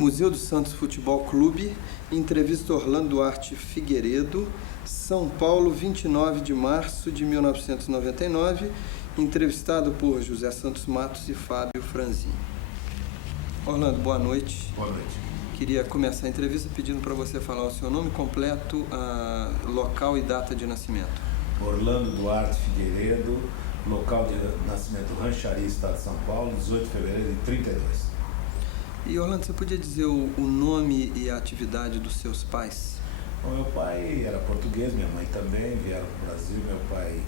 Museu do Santos Futebol Clube, entrevista Orlando Duarte Figueiredo, São Paulo, 29 de março de 1999, entrevistado por José Santos Matos e Fábio Franzin. Orlando, boa noite. Boa noite. Queria começar a entrevista pedindo para você falar o seu nome completo, local e data de nascimento. Orlando Duarte Figueiredo, local de nascimento Rancharia, Estado de São Paulo, 18 de fevereiro de 32. E Orlando, você podia dizer o nome e a atividade dos seus pais? Bom, meu pai era português, minha mãe também, vieram para o Brasil. Meu pai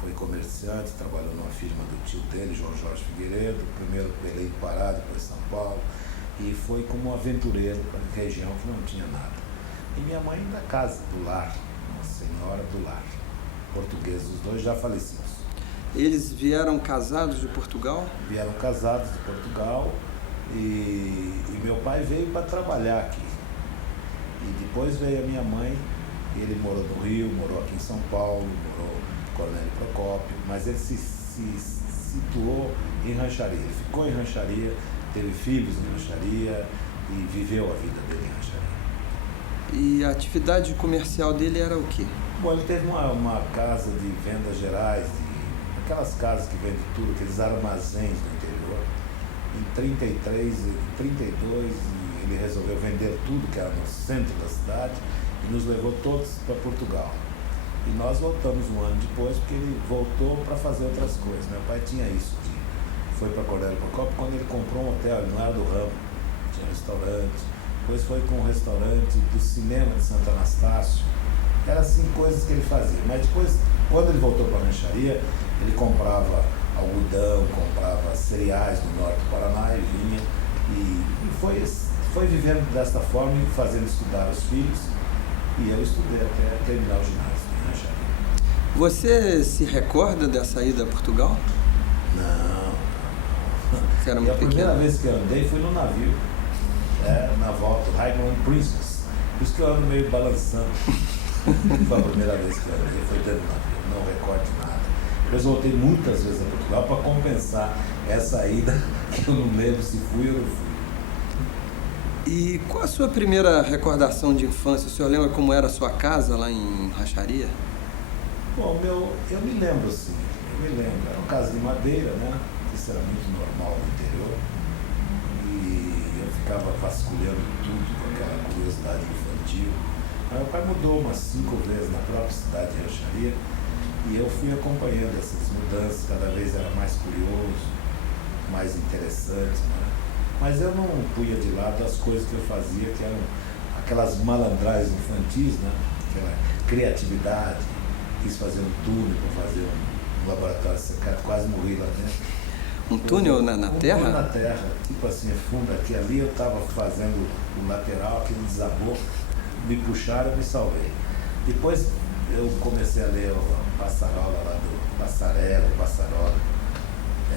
foi comerciante, trabalhou numa firma do tio dele, João Jorge Figueiredo, primeiro Belém do Pará, depois São Paulo, e foi como aventureiro para uma região que não tinha nada. E minha mãe da casa, do lar, uma senhora do lar, português, os dois já falecidos. Eles vieram casados de Portugal? Vieram casados de Portugal. E meu pai veio para trabalhar aqui. E depois veio a minha mãe, ele morou no Rio, morou aqui em São Paulo, morou em Cornélio Procópio, mas ele se situou em Rancharia. Ele ficou em Rancharia, teve filhos em Rancharia e viveu a vida dele em Rancharia. E a atividade comercial dele era o quê? Bom, ele teve uma casa de vendas gerais, aquelas casas que vendem tudo, aqueles armazéns do interior. Em 33 e 32 ele resolveu vender tudo que era no centro da cidade e nos levou todos para Portugal. E nós voltamos um ano depois porque ele voltou para fazer outras coisas. Meu pai tinha isso, foi para Cornélio Procópio quando ele comprou um hotel ali no Ar do Ramo, tinha um restaurante, depois foi com um restaurante do cinema de Santo Anastácio. Eram assim coisas que ele fazia, mas depois, quando ele voltou para a rancharia, ele comprava algodão, comprava cereais do norte do Paraná e vinha e foi vivendo desta forma e fazendo estudar os filhos, e eu estudei até terminar o ginásio em Rancharia. Você se recorda dessa ida a Portugal? Não. Você era E muito a primeira pequeno? vez que eu andei foi no navio, na volta do Highland Princess, por isso que eu ando meio balançando. Foi a primeira vez que eu andei, foi dentro do navio, não recordo nada. Depois voltei muitas vezes a Portugal para compensar essa ida, que eu não lembro se fui ou não fui. E qual a sua primeira recordação de infância? O senhor lembra como era a sua casa lá em Rancharia? Bom, eu me lembro assim, era uma casa de madeira, né? Isso era muito normal no interior. E eu ficava vasculhando tudo com aquela curiosidade infantil. Mas meu pai mudou umas 5 vezes na própria cidade de Rancharia. E eu fui acompanhando essas mudanças, cada vez era mais curioso, mais interessante, né? Mas eu não punha de lado as coisas que eu fazia, que eram aquelas malandragens infantis, né? Aquela criatividade, quis fazer um túnel para fazer um laboratório secreto, quase morri lá dentro. Um túnel na terra? Um túnel na terra, tipo assim, fundo aqui, ali eu estava fazendo o lateral, aquilo desabou, me puxaram e me salvei. Depois eu comecei a ler a Passarola lá do Passarola.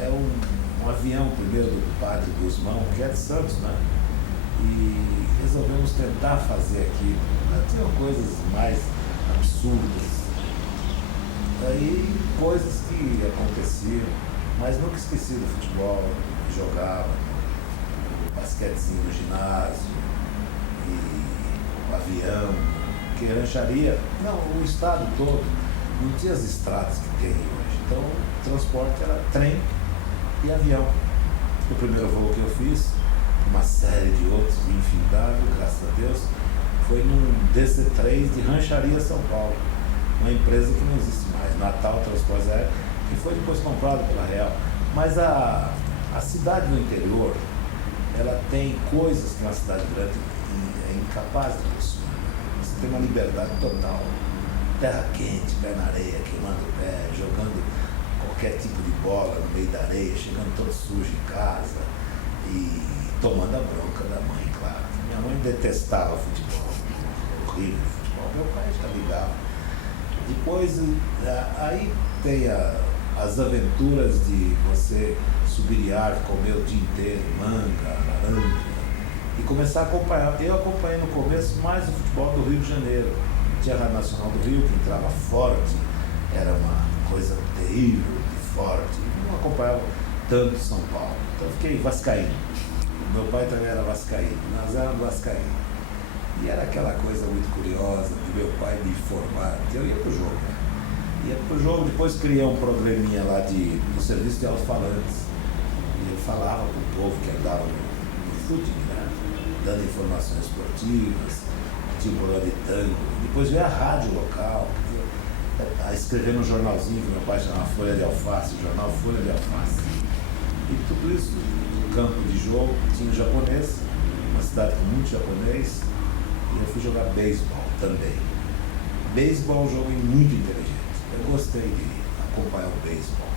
É um avião primeiro do padre Guzmão, que é de Santos, né? E resolvemos tentar fazer aquilo. Tinha coisas mais absurdas. Aí coisas que aconteciam, mas nunca esqueci do futebol, que jogava, o basquetezinho no ginásio, e o avião. Porque Rancharia, o estado todo, não tinha as estradas que tem hoje. Então, o transporte era trem e avião. O primeiro voo que eu fiz, uma série de outros, infindável, graças a Deus, foi num DC-3 de Rancharia, São Paulo. Uma empresa que não existe mais, Natal Transportes Aéreos, que foi depois comprada pela Real. Mas a cidade no interior, ela tem coisas que uma cidade grande é incapaz de possuir. Você tem uma liberdade total, terra quente, pé na areia, queimando o pé, jogando qualquer tipo de bola no meio da areia, chegando todo sujo em casa e tomando a bronca da mãe, claro. Minha mãe detestava futebol, horrível futebol, meu pai já ligava. Depois, aí tem as aventuras de você subir árvore, comer o dia inteiro, manga, laranja, e começar a acompanhar. Eu acompanhei no começo mais o futebol do Rio de Janeiro. Tinha a Nacional do Rio, que entrava forte, era uma coisa terrível, de forte. Não acompanhava tanto São Paulo. Então eu fiquei vascaíno. Meu pai também era vascaíno, nós éramos vascaínos. E era aquela coisa muito curiosa de meu pai me informar, que eu ia pro jogo. Ia pro jogo, depois criei um programinha lá no serviço de alto-falantes. E ele falava pro povo que andava no footing, né? Dando informações esportivas, tinha um programa de tango. Depois veio a rádio local, a escrever no jornalzinho que meu pai chamava Folha de Alface, o jornal Folha de Alface. E tudo isso no campo de jogo, tinha japonês, uma cidade com muito japonês, e eu fui jogar beisebol também. Beisebol é um jogo muito inteligente, eu gostei de acompanhar o beisebol.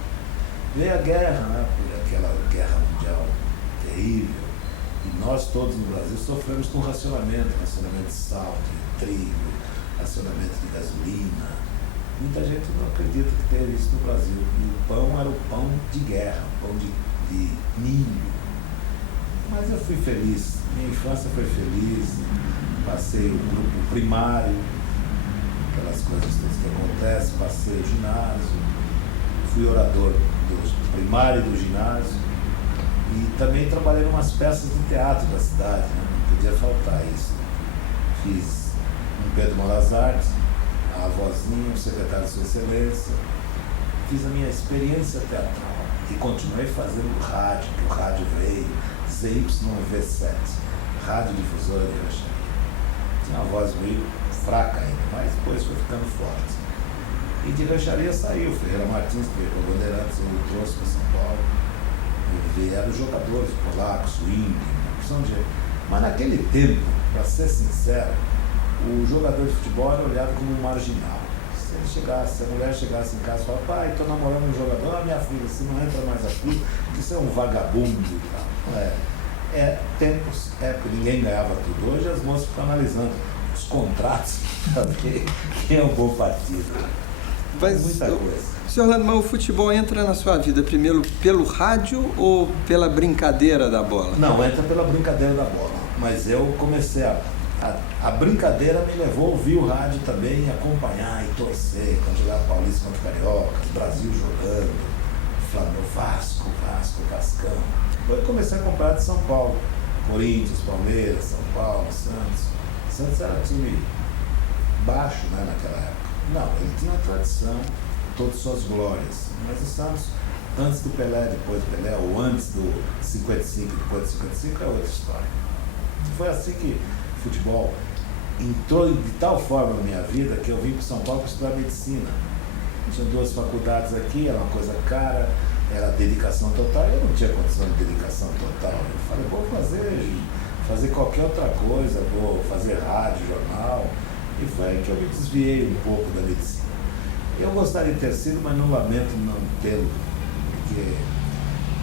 Veio a guerra, né, por aquela guerra mundial terrível, e nós todos no Brasil sofremos com racionamento de sal, de trigo, racionamento de gasolina. Muita gente não acredita que teve isso no Brasil. E o pão era o pão de guerra, o pão de milho. Mas eu fui feliz, minha infância foi feliz, passei o grupo primário, aquelas coisas todas que acontecem, passei o ginásio, fui orador do primário e do ginásio e também trabalhei em umas peças de teatro da cidade, né? Não podia faltar isso. Fiz um Pedro Moras Artes, a Vozinha, o secretário de Sua Excelência, fiz a minha experiência teatral e continuei fazendo rádio, que o rádio veio, ZYV7, Rádio Difusora de Rancharia. Tinha uma voz meio fraca ainda, mas depois foi ficando forte. E de Rancharia saiu, Ferreira Martins, que veio para Bandeirantes, ele trouxe para São Paulo, e vieram os jogadores polacos, swing, uma opção de gente. Mas naquele tempo, para ser sincero, o jogador de futebol era olhado como um marginal. Se ele chegasse, se a mulher chegasse em casa e falasse, pai, estou namorando um jogador, minha filha, você não entra mais aqui, porque você é um vagabundo e tal. Não é. Tempos, época, ninguém ganhava tudo. Hoje as moças ficam analisando os contratos para ver quem é um bom partido. Mas, muita coisa. Senhor Orlando, mas o futebol entra na sua vida primeiro pelo rádio ou pela brincadeira da bola? Não, entra pela brincadeira da bola. Mas eu comecei a brincadeira me levou a ouvir o rádio também, acompanhar e torcer, quando jogava Paulista contra o Carioca, Brasil jogando, Flamengo, Vasco, Cascão. Depois comecei a acompanhar de São Paulo, Corinthians, Palmeiras, São Paulo, Santos. Santos era time baixo, né, naquela época. Não, ele tinha uma tradição, todas suas glórias, mas o Santos, antes do Pelé, depois do Pelé, ou antes do 55, depois do 55, é outra história. Foi assim que o futebol entrou de tal forma na minha vida que eu vim para São Paulo para estudar medicina. Tinha 2 faculdades aqui, era uma coisa cara, era dedicação total. Eu não tinha condição de dedicação total. Eu falei, vou fazer qualquer outra coisa, vou fazer rádio, jornal. E foi aí que eu me desviei um pouco da medicina. Eu gostaria de ter sido, mas não lamento não tê-lo, porque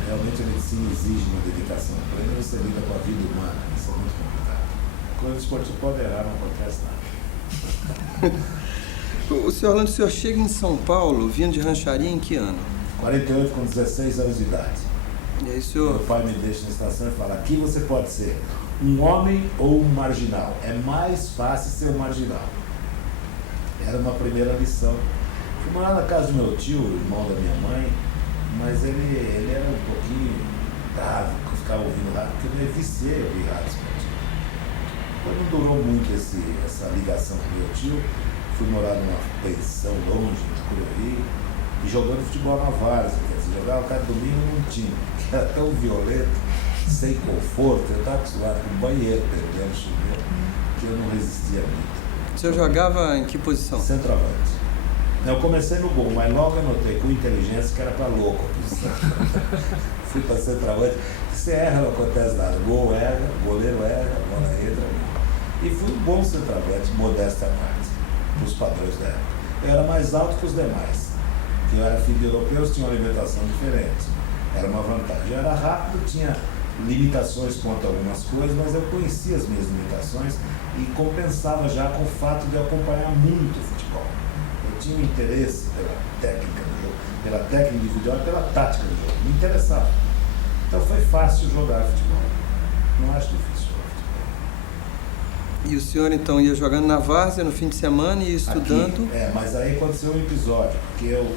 realmente a medicina exige uma dedicação plena e você lida com a vida humana, isso é muito complicado. Quando o esporte pode errar, não acontece nada. O senhor Orlando, o senhor chega em São Paulo, vindo de Rancharia, em que ano? 48, com 16 anos de idade. E aí, senhor... Meu pai me deixa na estação e fala, aqui você pode ser um homem ou um marginal. É mais fácil ser um marginal. Era uma primeira lição. Fui morar na casa do meu tio, irmão da minha mãe, mas ele era um pouquinho bravo, que eu ficava ouvindo rádio, porque eu me viciei a ouvir rádio esportivo. Depois não durou muito essa ligação com meu tio. Fui morar numa pensão longe, em Tucuruvi, e jogando futebol na várzea. Se jogava cada domingo num time, que era tão violento, sem conforto. Eu estava acostumado com banheiro, perdendo chuveiro, que eu não resistia muito. O senhor jogava em que posição? Centroavante. Eu comecei no gol, mas logo eu notei com inteligência que era para louco a posição. Fui para centroavante. Se erra, não acontece nada. Gol erra, goleiro erra, a bola entra. E fui um bom centroavante, modesta à parte, dos padrões da época. Eu era mais alto que os demais. Eu era filho de europeus, tinha uma alimentação diferente. Era uma vantagem. Eu era rápido, tinha limitações quanto a algumas coisas, mas eu conhecia as minhas limitações e compensava já com o fato de acompanhar muito o futebol. Eu tinha um interesse pela técnica do jogo, pela técnica individual e pela tática do jogo. Me interessava. Então foi fácil jogar futebol. Não acho difícil jogar futebol. E o senhor então ia jogando na várzea no fim de semana e ia estudando? Aqui, mas aí aconteceu um episódio, porque eu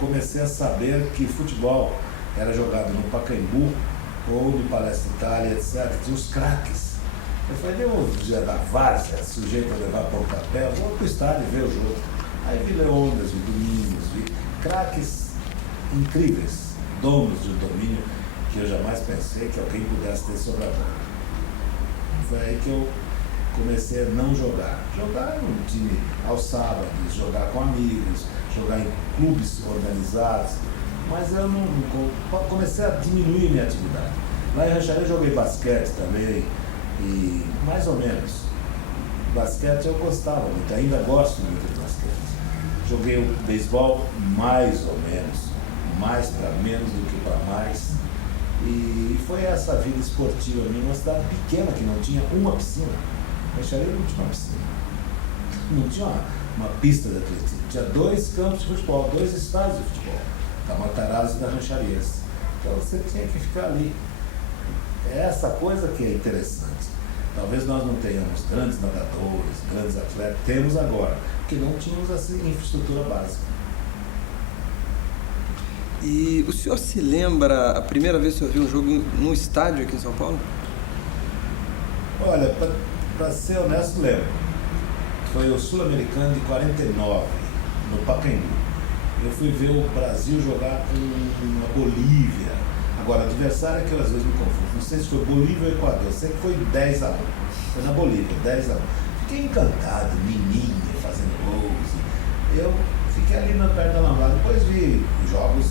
comecei a saber que futebol era jogado no Pacaembu ou de Palestra Itália, etc. Tinha os craques. Eu falei, eu já da várzea, sujeito a levar pontapé, vou para o estádio ver o jogo. Aí vi Leônidas, vi Domingos, vi craques incríveis, donos de um domínio que eu jamais pensei que alguém pudesse ter sobre a bola. Foi aí que eu comecei a não jogar. Jogar num time aos sábados, jogar com amigos, jogar em clubes organizados, mas eu não comecei a diminuir minha atividade. Lá em Rancharia eu joguei basquete também, e mais ou menos. Basquete eu gostava muito, ainda gosto muito de basquete. Joguei o beisebol mais ou menos, mais para menos do que para mais. E foi essa vida esportiva minha, uma cidade pequena que não tinha uma piscina. Rancharia não tinha uma piscina. Não tinha uma pista de atletismo. Tinha 2 campos de futebol, 2 estádios de futebol. Da Matarazzo e da Rancharias. Então você tinha que ficar ali. É essa coisa que é interessante. Talvez nós não tenhamos grandes nadadores, grandes atletas. Temos agora, porque não tínhamos essa infraestrutura básica. E o senhor se lembra a primeira vez que o senhor viu um jogo num estádio aqui em São Paulo? Olha, para ser honesto, lembro. Foi o Sul-Americano de 49, no Pacaembu. Eu fui ver o Brasil jogar com a Bolívia. Agora, adversário é que eu às vezes me confundo. Não sei se foi Bolívia ou Equador. Sei que foi 10-1. Foi na Bolívia, 10-1. Fiquei encantado, menino, fazendo gols. Eu fiquei ali na perto da Alambrada. Depois vi jogos.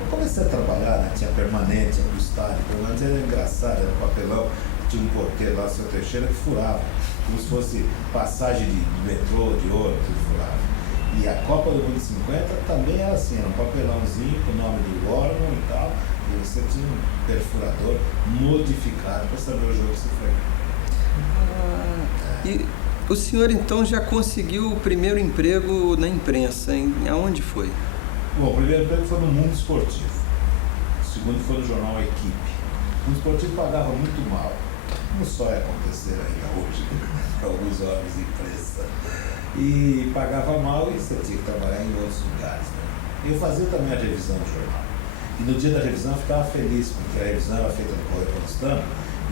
Eu comecei a trabalhar, né? Tinha permanente, ia pro estádio. Permanente era engraçado, era papelão. Tinha um porteiro lá, o seu Teixeira, que furava. Como se fosse passagem de metrô, de ônibus, ele furava. E a Copa do Mundo de 50 também era assim, era um papelãozinho com o nome do órgão e tal. E você tinha um perfurador modificado para saber o jogo que você foi. E o senhor então já conseguiu o primeiro emprego na imprensa, aonde foi? Bom, o primeiro emprego foi no Mundo Esportivo. O segundo foi no jornal A Equipe. O Mundo Esportivo pagava muito mal. Como só ia acontecer ainda hoje, para alguns homens de imprensa. E pagava mal e você tinha que trabalhar em outros lugares. Né? Eu fazia também a revisão do jornal. E no dia da revisão eu ficava feliz, porque a revisão era feita no Correio Paulistano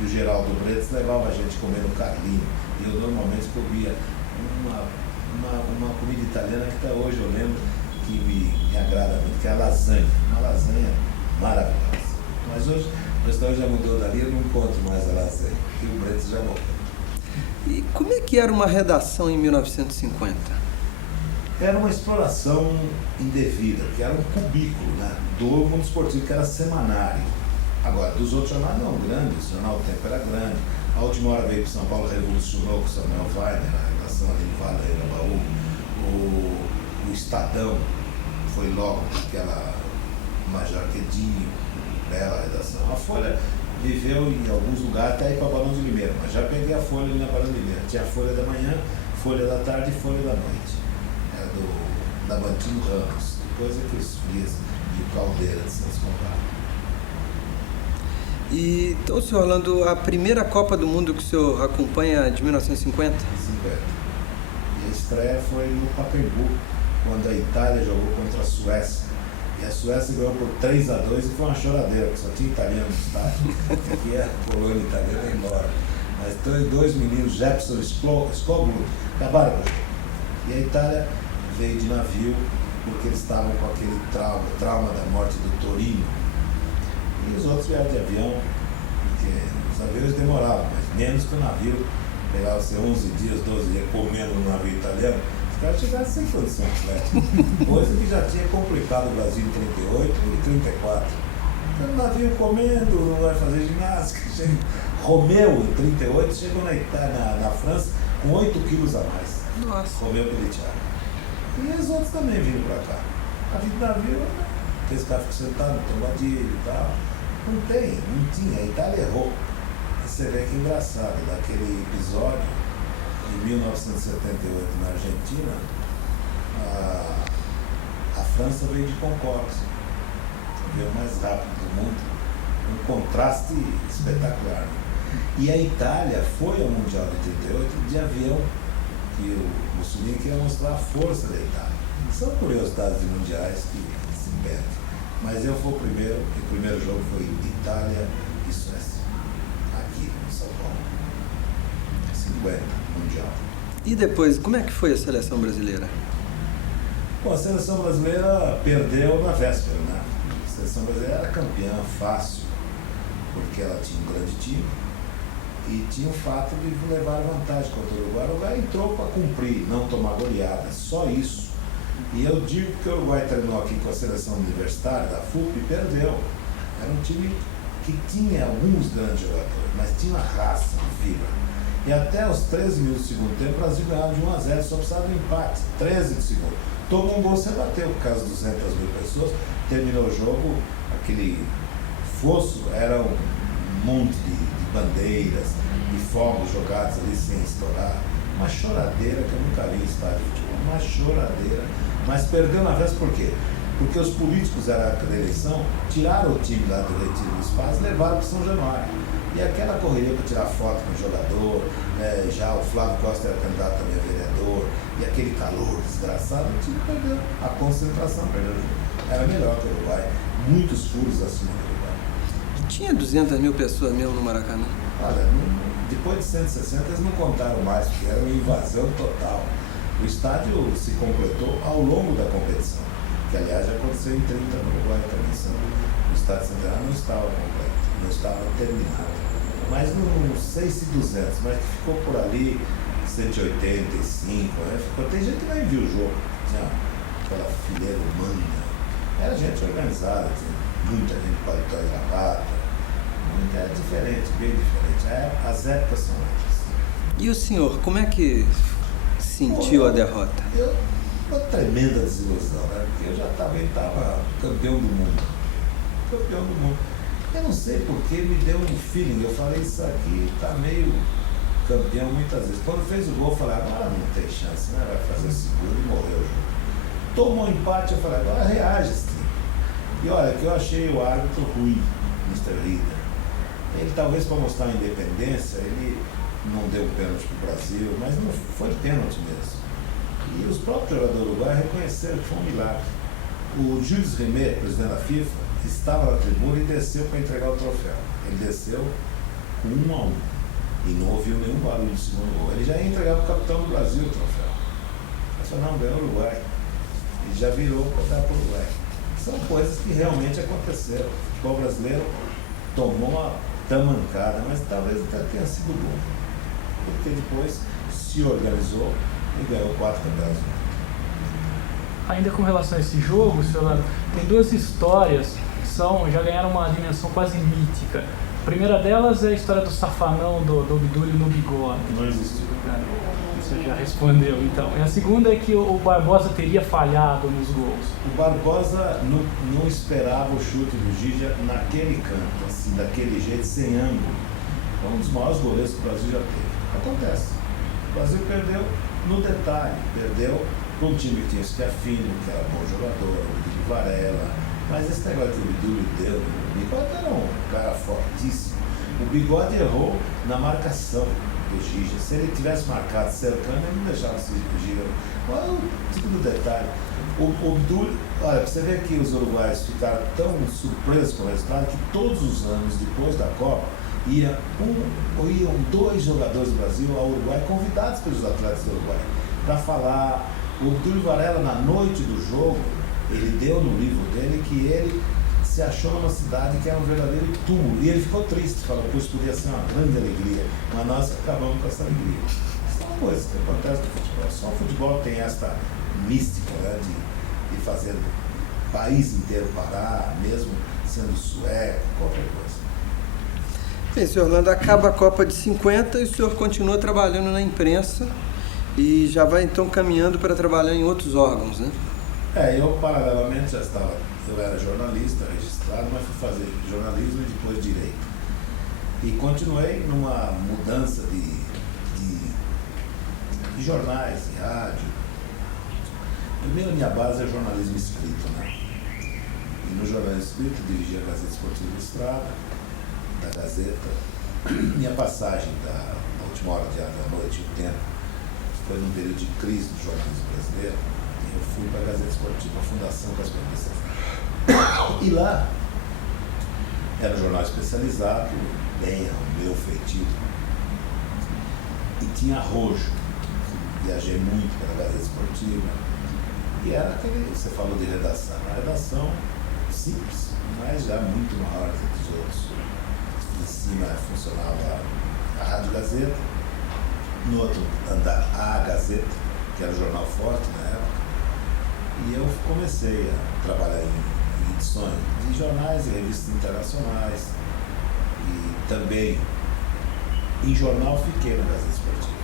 e o Geraldo Bretas levava a gente comer no Carlinho. E eu normalmente comia uma comida italiana que até hoje eu lembro que me agrada muito, que é a lasanha. Uma lasanha maravilhosa. Mas hoje o restaurante já mudou dali, eu não encontro mais a lasanha. E o Bretas já morreu. E como é que era uma redação em 1950? Era uma exploração indevida, que era um cubículo, né, do Mundo Esportivo, que era semanário. Agora, dos outros jornais não, grandes, o Jornal do Tempo era grande. A última hora veio para São Paulo, revolucionou com o Samuel Weiner, a redação ali no Valeira, Baú. O Estadão foi logo aquela Major Quedinho, bela redação. A Folha viveu em alguns lugares até ir para Barão de Limeira, mas já peguei a Folha ali na Barão de Limeira. Tinha a Folha da manhã, Folha da tarde e Folha da noite. Era da Mantino Ramos, depois é que os frias de Caldeira de Santos compraram. E então, senhor Orlando, a primeira Copa do Mundo que o senhor acompanha é de 1950? 50. E a estreia foi no Pacaembu, quando a Itália jogou contra a Suécia. E a Suécia ganhou por 3-2 e foi uma choradeira, porque só tinha italiano no estádio. Aqui a colônia italiana enorme. Mas 2 meninos, Jefferson e Skoglu, acabaram com o jogo. E a Itália veio de navio, porque eles estavam com aquele trauma da morte do Torino. E os outros vieram de avião, porque os aviões demoravam, mas menos que o navio. Pegava você 11 dias, 12 dias comendo no navio italiano. Os caras chegaram sem condição atlética. Coisa que já tinha complicado o Brasil em 38 e 34. O navio comendo, não vai fazer ginástica. Romeu, em 38, chegou na França com 8 quilos a mais. Nossa. Romeu Pelletier. E os outros também vindo para cá. A vida do navio, aqueles caras ficam sentados no tombadilho e tal. Não tinha. A Itália errou. E você vê que engraçado, daquele episódio de 1978 na Argentina, a França veio de Concorde. Veio mais rápido do mundo. Um contraste espetacular. E a Itália foi ao Mundial de 38 de avião, que o Mussolini queria mostrar a força da Itália. São curiosidades mundiais que se perdem. Mas eu fui o primeiro, e o primeiro jogo foi Itália e Suécia, aqui em São Paulo. 50, Mundial. E depois, como é que foi a seleção brasileira? Bom, a seleção brasileira perdeu na véspera, né? A seleção brasileira era campeã fácil, porque ela tinha um grande time e tinha o fato de levar vantagem contra o Uruguai. O Uruguai entrou para cumprir, não tomar goleada, só isso. E eu digo que o Uruguai treinou aqui com a seleção universitária da FUP e perdeu. Era um time que tinha alguns grandes jogadores, mas tinha uma raça, uma fibra. E até os 13 minutos do segundo tempo, o Brasil ganhava de 1-0, só precisava do empate, 13 do segundo. Tomou um gol, você bateu, por causa de 200 mil pessoas, terminou o jogo, aquele fosso, era um monte de bandeiras, de fogos jogados ali sem estourar. Uma choradeira que eu nunca vi em estádio de futebol, uma choradeira. Mas perdeu na véspera por quê? Porque os políticos da época da eleição tiraram o time lá do Retiro do Espaço e levaram para São Januário. E aquela correria para tirar foto com o jogador, já o Flávio Costa era candidato também a vereador, e aquele calor desgraçado, o time perdeu. A concentração perdeu o jogo. Era melhor que o Uruguai, muitos furos acima do Uruguai. Tinha 200 mil pessoas mesmo no Maracanã? Olha, depois de 160 eles não contaram mais, porque era uma invasão total. O estádio se completou ao longo da competição, que aliás já aconteceu em 30 no Uruguai também. O estádio central não estava completo, não estava terminado. Mas não sei se 200, mas ficou por ali 185, né? Tem gente que nem viu o jogo, tinha aquela fileira humana, era gente organizada, tinha muita gente com paletó e gravata, é diferente, bem diferente. As épocas são outras. E o senhor, como é que sentiu a derrota? Uma tremenda desilusão, né? Porque eu já estava campeão do mundo. Campeão do mundo. Eu não sei porque me deu um feeling. Eu falei, isso aqui está meio campeão muitas vezes. Quando fez o gol, eu falei, agora não tem chance, né? Vai fazer o segundo e morreu o jogo. Tomou um empate, eu falei, agora reage esse time. E olha, que eu achei o árbitro ruim, Mr. Reader. Ele talvez para mostrar a independência, ele não deu um pênalti para o Brasil, mas não foi pênalti mesmo. E os próprios jogadores do Uruguai reconheceram que foi um milagre. O Jules Rimet, presidente da FIFA, estava na tribuna e desceu para entregar o troféu. Ele desceu com 1-1 e não ouviu nenhum barulho do segundo gol. Ele já ia entregar para o capitão do Brasil o troféu. Ele falou, não, ganhou o Uruguai. Ele já virou para dar para o Uruguai. São coisas que realmente aconteceram. O futebol brasileiro tomou uma tamancada, mas talvez até tenha sido bom. Porque depois se organizou e ganhou 4 campeonatos. Ainda com relação a esse jogo, senhor, tem duas histórias que já ganharam uma dimensão quase mítica. A primeira delas é a história do safanão do Obdúlio no bigode. Não existiu. Você já respondeu, então. E a segunda é que o Barbosa teria falhado nos gols. O Barbosa não esperava o chute do Gija naquele canto, assim, daquele jeito, sem ângulo. É um dos maiores goleiros que o Brasil já teve. Acontece. O Brasil perdeu no detalhe, perdeu para um time que tinha o Schiaffino, que era bom jogador, o Obdúlio Varela, mas esse negócio que o Obdúlio deu, o Bigode era um cara fortíssimo. O Bigode errou na marcação do Gija. Se ele tivesse marcado cercando, ele não deixava o Gija. Olha o tipo do detalhe. O Obdúlio, olha, você vê que os uruguaios ficaram tão surpresos com o resultado que todos os anos depois da Copa iam 2 jogadores do Brasil ao Uruguai, convidados pelos atletas do Uruguai, para falar. O Obdúlio Varela, na noite do jogo, ele deu no livro dele que ele se achou numa cidade que era um verdadeiro túmulo. E ele ficou triste, falou que isso podia ser uma grande alegria, mas nós acabamos com essa alegria. São coisas que acontecem no futebol. Só o futebol tem essa mística, né, de fazer o país inteiro parar, mesmo sendo sueco, qualquer coisa. Bem, senhor Orlando, acaba a Copa de 50 e o senhor continua trabalhando na imprensa e já vai então caminhando para trabalhar em outros órgãos, né? Eu paralelamente eu era jornalista registrado, mas fui fazer jornalismo e depois direito. E continuei numa mudança de jornais, de rádio. Primeiro, minha base é jornalismo escrito, né? E no jornalismo escrito, dirigi a Gazeta Esportiva Ilustrada, da Gazeta. Minha passagem da última hora da noite, o tempo, foi num período de crise do jornalismo brasileiro. Eu fui para a Gazeta Esportiva, a Fundação Casper Vicente. E lá Era um jornal especializado, bem ao meu feitio. E tinha arrojo. Viajei muito pela Gazeta Esportiva. E era aquele, você falou de redação. A redação simples, mas já muito maior que os outros. Em cima funcionava a Rádio Gazeta, no outro andar a Gazeta, que era o jornal forte na época. E eu comecei a trabalhar em edições de jornais e revistas internacionais. E também em jornal fiquei na Gazeta Esportiva.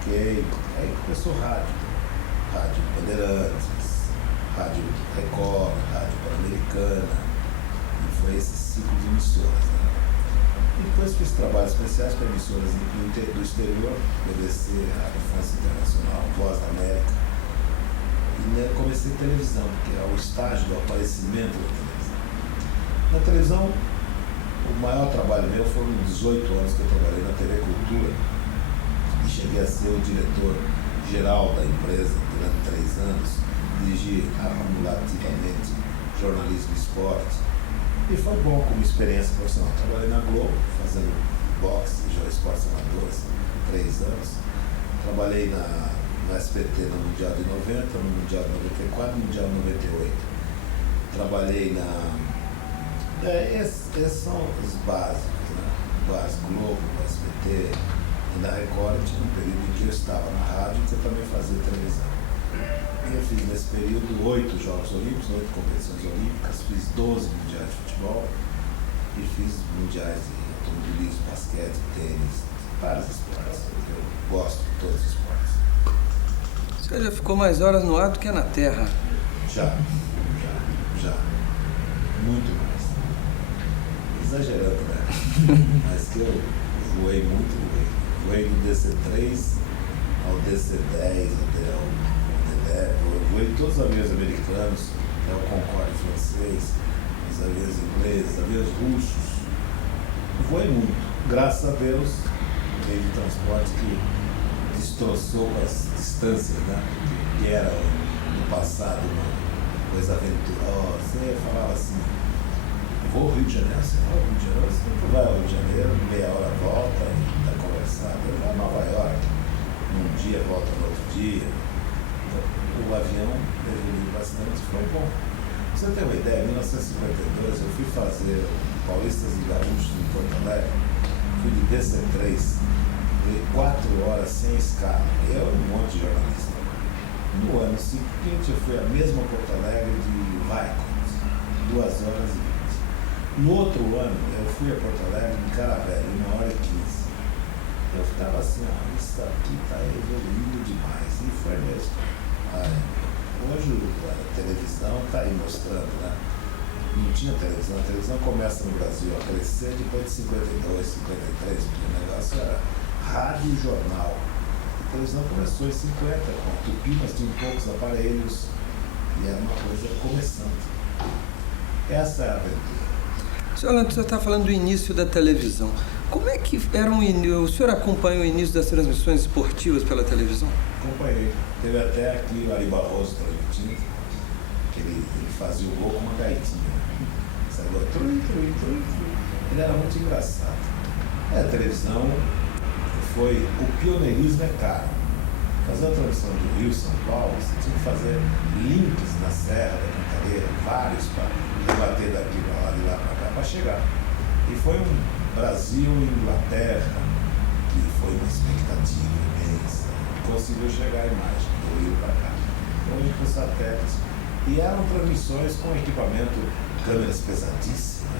Fiquei, aí começou Rádio Bandeirantes, Rádio Record, Rádio Pan-Americana, e foi esse ciclo de emissoras. Né? E depois fiz trabalhos especiais para emissoras do exterior, BBC, Rádio França Internacional, Voz da América. E comecei televisão, que é o estágio do aparecimento da televisão. Na televisão, o maior trabalho meu foram 18 anos que eu trabalhei na TV Cultura e cheguei a ser o diretor-geral da empresa durante 3 anos, dirigi acumulativamente jornalismo e esporte. E foi bom como experiência profissional. Trabalhei na Globo, fazendo boxe e esportes amadores, 3 anos. Trabalhei no SBT no Mundial de 90, no Mundial de 94 e no Mundial de 98. Trabalhei esses são os básicos, né? O básico Globo, o SBT e na Record tinha um período em que eu estava na rádio e eu também fazia televisão. E eu fiz nesse período 8 Jogos Olímpicos, 8 competições olímpicas, fiz 12 mundiais de futebol e fiz mundiais de automobilismo, basquete, tênis, vários esportes. Eu gosto de todos os esportes. Você já ficou mais horas no ar do que na terra? Já. Muito mais. Exagerando, né? Mas que eu voei muito, voei do DC-3 ao DC-10, até ao D-10, eu voei todos os aviões americanos, até o Concorde francês, os aviões ingleses, aviões russos. Voei muito, graças a Deus, meio de transporte que destroçou com as distâncias, né? Que era no passado uma coisa aventurosa. Eu falava assim, vou ao Rio de Janeiro, você vai ao Rio de Janeiro, você vai ao Rio de Janeiro, meia hora volta e está conversando. Eu vou a Nova York, um dia volta no outro dia. Então, o avião evoluiu bastante, foi bom. Pra você ter uma ideia, em 1952 eu fui fazer Paulistas e Gaúchos em Porto Alegre, fui de DC-3, dei 4 horas sem escala, eu e um monte de jornalista. No ano seguinte eu fui a mesma Porto Alegre de Vicons, 2 horas e 20. No outro ano, eu fui a Porto Alegre em Caravelho, 1 hora e 15. Eu ficava assim, isso aqui está evoluindo demais. E foi mesmo. Hoje a televisão está aí mostrando, né? Não tinha televisão. A televisão começa no Brasil a crescer depois de 52, 53, porque o negócio era rádio e jornal. A televisão começou em 50, com a Tupi, mas tinha poucos aparelhos e era uma coisa começando. Essa é a aventura. Senhor, o senhor está falando do início da televisão. Como é que era o senhor acompanhou o início das transmissões esportivas pela televisão? Acompanhei. Teve até aqui o Ari Barroso transmitindo, que ele fazia o gol com uma gaitinha. Sabe? Ele era muito engraçado. A televisão foi... O pioneirismo é caro. Fazer a transmissão do Rio, São Paulo, você tinha que fazer links na Serra da Cantareira, vários para debater daqui para lá, de lá para cá, para chegar. E foi um Brasil e Inglaterra, que foi uma expectativa imensa. Conseguiu chegar a imagem do Rio para cá. Então a gente com satélites. E eram transmissões com equipamento, câmeras pesadíssimas,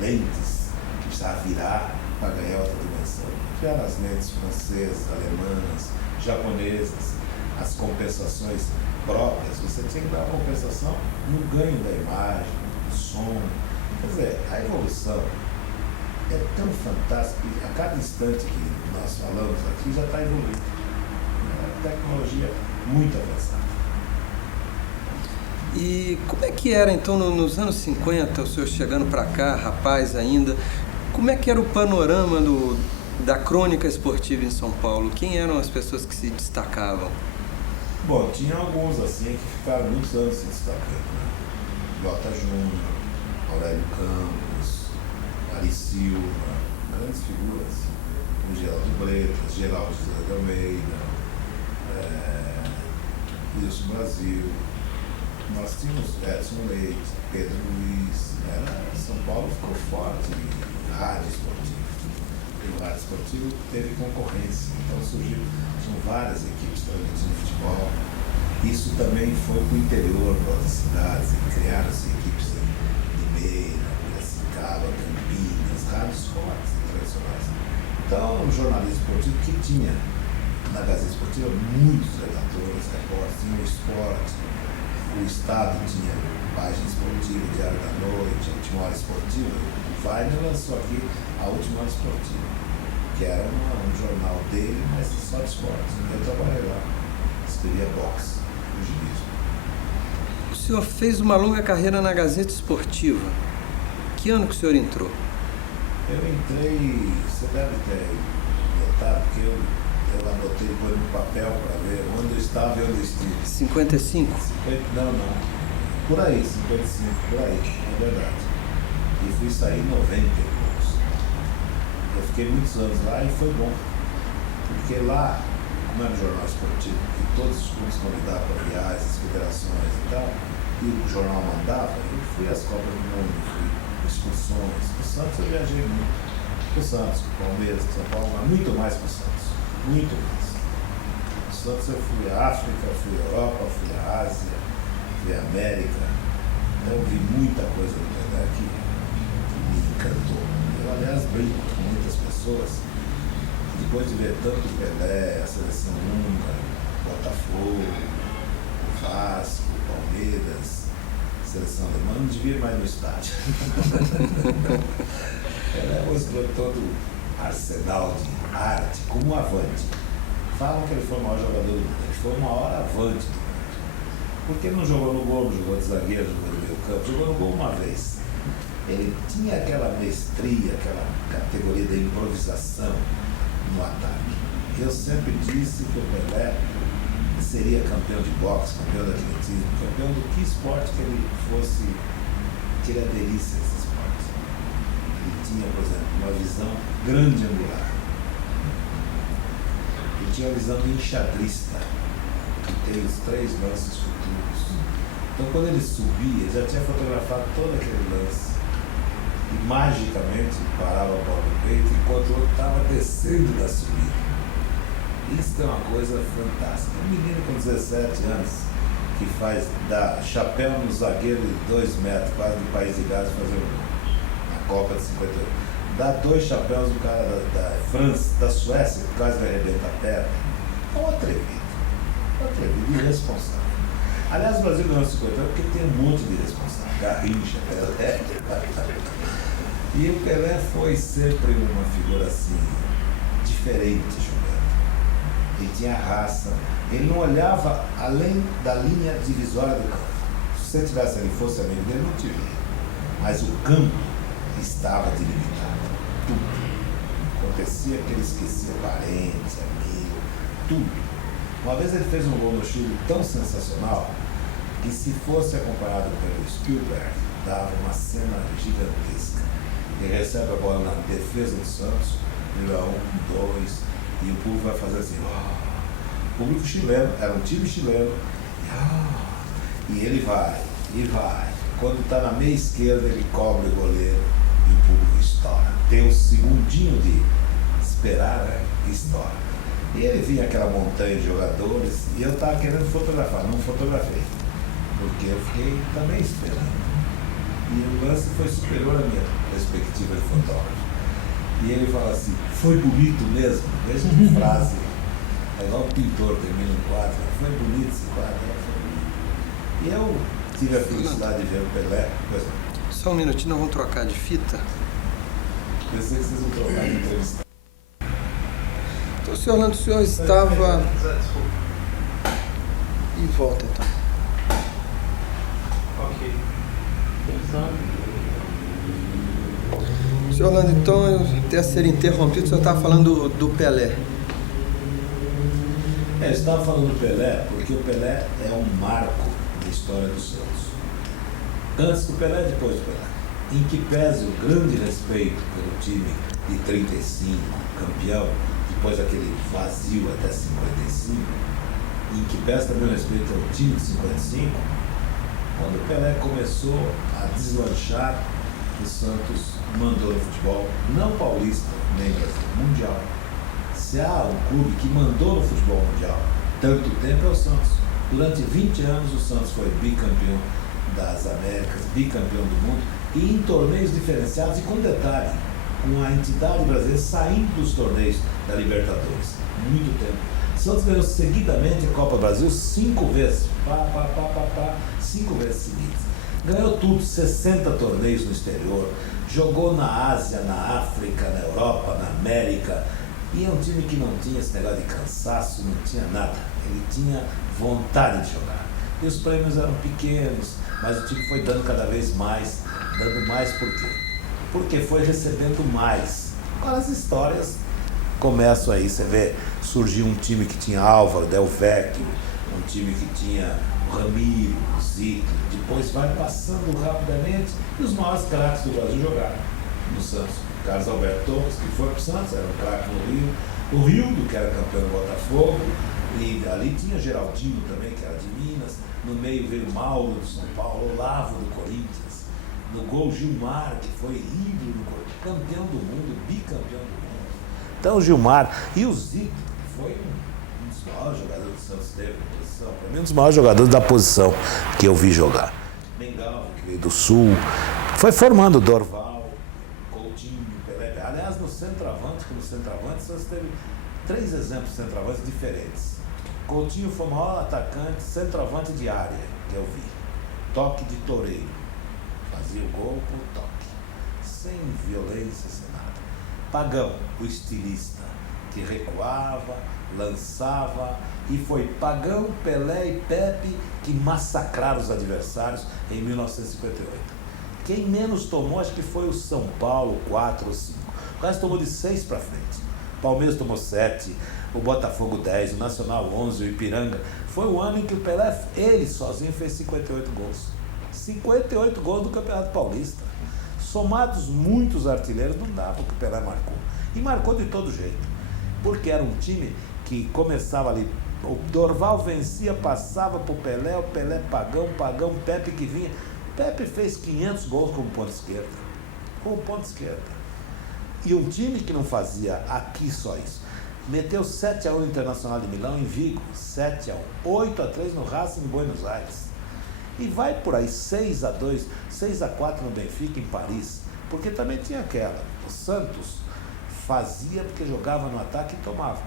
lentes que precisava virar para ganhar outra dimensão. Que eram as lentes francesas, alemãs, japonesas, as compensações próprias. Você tinha que dar uma compensação no ganho da imagem, do som. Quer dizer, a evolução é tão fantástica que a cada instante que nós falamos aqui já está evoluindo. É uma tecnologia muito avançada. E como é que era então nos anos 50, o senhor chegando para cá, rapaz ainda, como é que era o panorama da crônica esportiva em São Paulo? Quem eram as pessoas que se destacavam? Bom, tinha alguns assim que ficaram muitos anos se destacando, né? Jota Júnior, Aurélio Campos, Ari Silva, grandes figuras, o Geraldo Bretas, Geraldo de Almeida, Wilson Brasil, nós tínhamos Edson Leite, Pedro Luiz, São Paulo ficou forte em rádio esportivo. E o rádio esportivo teve concorrência, então surgiram várias equipes transmitindo futebol. Isso também foi para o interior, para as cidades, criaram-se equipes de Limeira, Piracicaba, Campinas, rádios fortes internacionais. Então, o jornalismo esportivo que tinha na Gazeta Esportiva muitos redatores, repórteres, tinha o esporte, o Estado tinha página esportiva, Diário da Noite, a Última Hora Esportiva. O Wagner lançou aqui a Última Hora Esportiva, que era um jornal dele, mas só de esporte. Eu trabalhei lá, escrevia boxe, pugilismo. O senhor fez uma longa carreira na Gazeta Esportiva. Que ano que o senhor entrou? Eu entrei, você deve ter notado, porque eu anotei depois no papel para ver onde eu estava e onde eu estive. 55? Não. Por aí, 55, por aí, é verdade. E fui sair em 90 e poucos. Eu fiquei muitos anos lá e foi bom. Porque lá, como era um jornal esportivo, que todos os clubes convidavam para viagens, as federações e tal, e o jornal mandava, eu fui às Copas do Mundo, fui excursões. O Santos eu viajei muito. O Santos, o Palmeiras, o São Paulo, mas muito mais para o Santos. Muito mais. O Santos eu fui à África, fui à Europa, fui à Ásia, fui à América. Eu vi muita coisa do Pelé que me encantou. Eu, aliás, brinco com muitas pessoas. Depois de ver tanto o Pelé, a seleção húngara, Botafogo, o Vasco, o Palmeiras, a seleção alemã, não devia ir mais no estádio. Pelé mostrou todo o arsenal de arte como um avante. Falam que ele foi o maior jogador do mundo, ele foi o maior avante do mundo. Porque não jogou no gol, não jogou de zagueiro, jogou no meio campo, jogou no gol uma vez. Ele tinha aquela mestria, aquela categoria da improvisação no ataque. Eu sempre disse que o Pelé seria campeão de boxe, campeão de atletismo, campeão do que esporte que ele fosse, que ele aderisse a esse esporte. Ele tinha, por exemplo, uma visão grande angular. Ele tinha a visão de enxadrista, que tem os 3 lances futuros. Então, quando ele subia, ele já tinha fotografado todo aquele lance. E magicamente parava a bola no peito enquanto o outro estava descendo da subida. Isso é uma coisa fantástica. Um menino com 17 anos que faz, dá chapéu no zagueiro de 2 metros, quase do País de Gales, fazendo a Copa de 58. Dá 2 chapéus do cara da França, da Suécia, que quase vai arrebentar a perna. É um atrevido, irresponsável. Aliás, o Brasil ganhou 58 porque tem um monte de irresponsável. Garrincha, Pelé. E o Pelé foi sempre uma figura assim, diferente jogando. Ele tinha raça, ele não olhava além da linha divisória do campo. Se você tivesse ali, fosse amigo dele, não te via. Mas o campo estava delimitado. Tudo. Acontecia que ele esquecia parentes, amigos, tudo. Uma vez ele fez um gol no Chile tão sensacional que, se fosse acompanhado pelo Spielberg, dava uma cena gigantesca. Ele recebe a bola na defesa do Santos, ele vai 1, 2, e o público vai fazer assim, o público chileno, era um time chileno, e ele vai. Quando está na meia esquerda, ele cobre o goleiro e o público estoura. Tem um segundinho de esperar, né? Estoura. E ele vinha aquela montanha de jogadores, e eu estava querendo fotografar, não fotografei, porque eu fiquei também esperando. E o lance foi superior à minha perspectiva de fotógrafo. E ele fala assim, foi bonito mesmo? Veja que frase. É igual o pintor termina um quadro. Foi bonito esse quadro? Foi bonito. E eu tive a felicidade de ver o Pelé. Só um minutinho, nós vamos trocar de fita. Pensei que vocês vão trocar de entrevista. Então, senhor Orlando, o senhor estava... E volta então. Ok. Senhor Orlando, então, até ser interrompido, o senhor estava falando do Pelé. Eu estava falando do Pelé porque o Pelé é um marco na história do Santos. Antes do Pelé e depois do Pelé. em que pese o grande respeito pelo time de 35, campeão, depois aquele vazio até 55, em que pese também o respeito ao time de 55, quando o Pelé começou a deslanchar, o Santos mandou no futebol, não paulista, nem brasileiro, mundial. Se há um clube que mandou no futebol mundial tanto tempo é o Santos. Durante 20 anos o Santos foi bicampeão das Américas, bicampeão do mundo, e em torneios diferenciados e com detalhe, com a entidade brasileira saindo dos torneios da Libertadores. Muito tempo. O Santos ganhou seguidamente a Copa do Brasil 5 vezes. 5 vezes seguidas. Ganhou tudo, 60 torneios no exterior, jogou na Ásia, na África, na Europa, na América, e é um time que não tinha esse negócio de cansaço, não tinha nada, ele tinha vontade de jogar. E os prêmios eram pequenos, mas o time foi dando cada vez mais, dando mais por quê? Porque foi recebendo mais. Agora as histórias começam aí, você vê, surgiu um time que tinha Álvaro, Del Vecchio, um time que tinha o Ramiro, o Zito, depois vai passando rapidamente e os maiores craques do Brasil jogaram no Santos. Carlos Alberto Torres, que foi para o Santos, era um craque no Rio, o Rildo, que era campeão do Botafogo, e ali tinha Geraldinho também, que era de Minas, no meio veio Mauro do São Paulo, Olavo do Corinthians, no gol Gilmar, que foi ídolo do Corinthians, campeão do mundo, bicampeão do mundo. Então o Gilmar e o Zito, que foi um dos maiores jogadores do Santos teve na posição, para mim um dos maiores jogadores da posição que eu vi jogar. Mengal, que veio do Sul, foi formando Dorval, Coutinho, Pelé. Aliás, no centroavante, como centroavante, Santos teve 3 exemplos de centroavantes diferentes. Coutinho foi o maior atacante, centroavante de área, que eu vi. Toque de toureiro. Fazia o gol por toque. Sem violência, sem nada. Pagão, o estilista, que recuava, lançava, e foi Pagão, Pelé e Pepe que massacraram os adversários em 1958. Quem menos tomou, acho que foi o São Paulo, 4 ou 5. Quase tomou de 6 para frente. O Palmeiras tomou 7, o Botafogo 10, o Nacional 11, o Ipiranga. Foi o ano em que o Pelé, ele sozinho, fez 58 gols. 58 gols do Campeonato Paulista. Somados muitos artilheiros, não dá porque o Pelé marcou. E marcou de todo jeito. Porque era um time que começava ali, o Dorval vencia, passava para o Pelé Pagão, Pepe que vinha. Pepe fez 500 gols como ponta esquerda. Como ponta esquerda. E um time que não fazia aqui só isso. Meteu 7-1 no Internacional de Milão em Vigo, 7-1, 8-3 no Racing em Buenos Aires. E vai por aí 6-2, 6-4 no Benfica em Paris. Porque também tinha aquela. O Santos fazia porque jogava no ataque e tomava.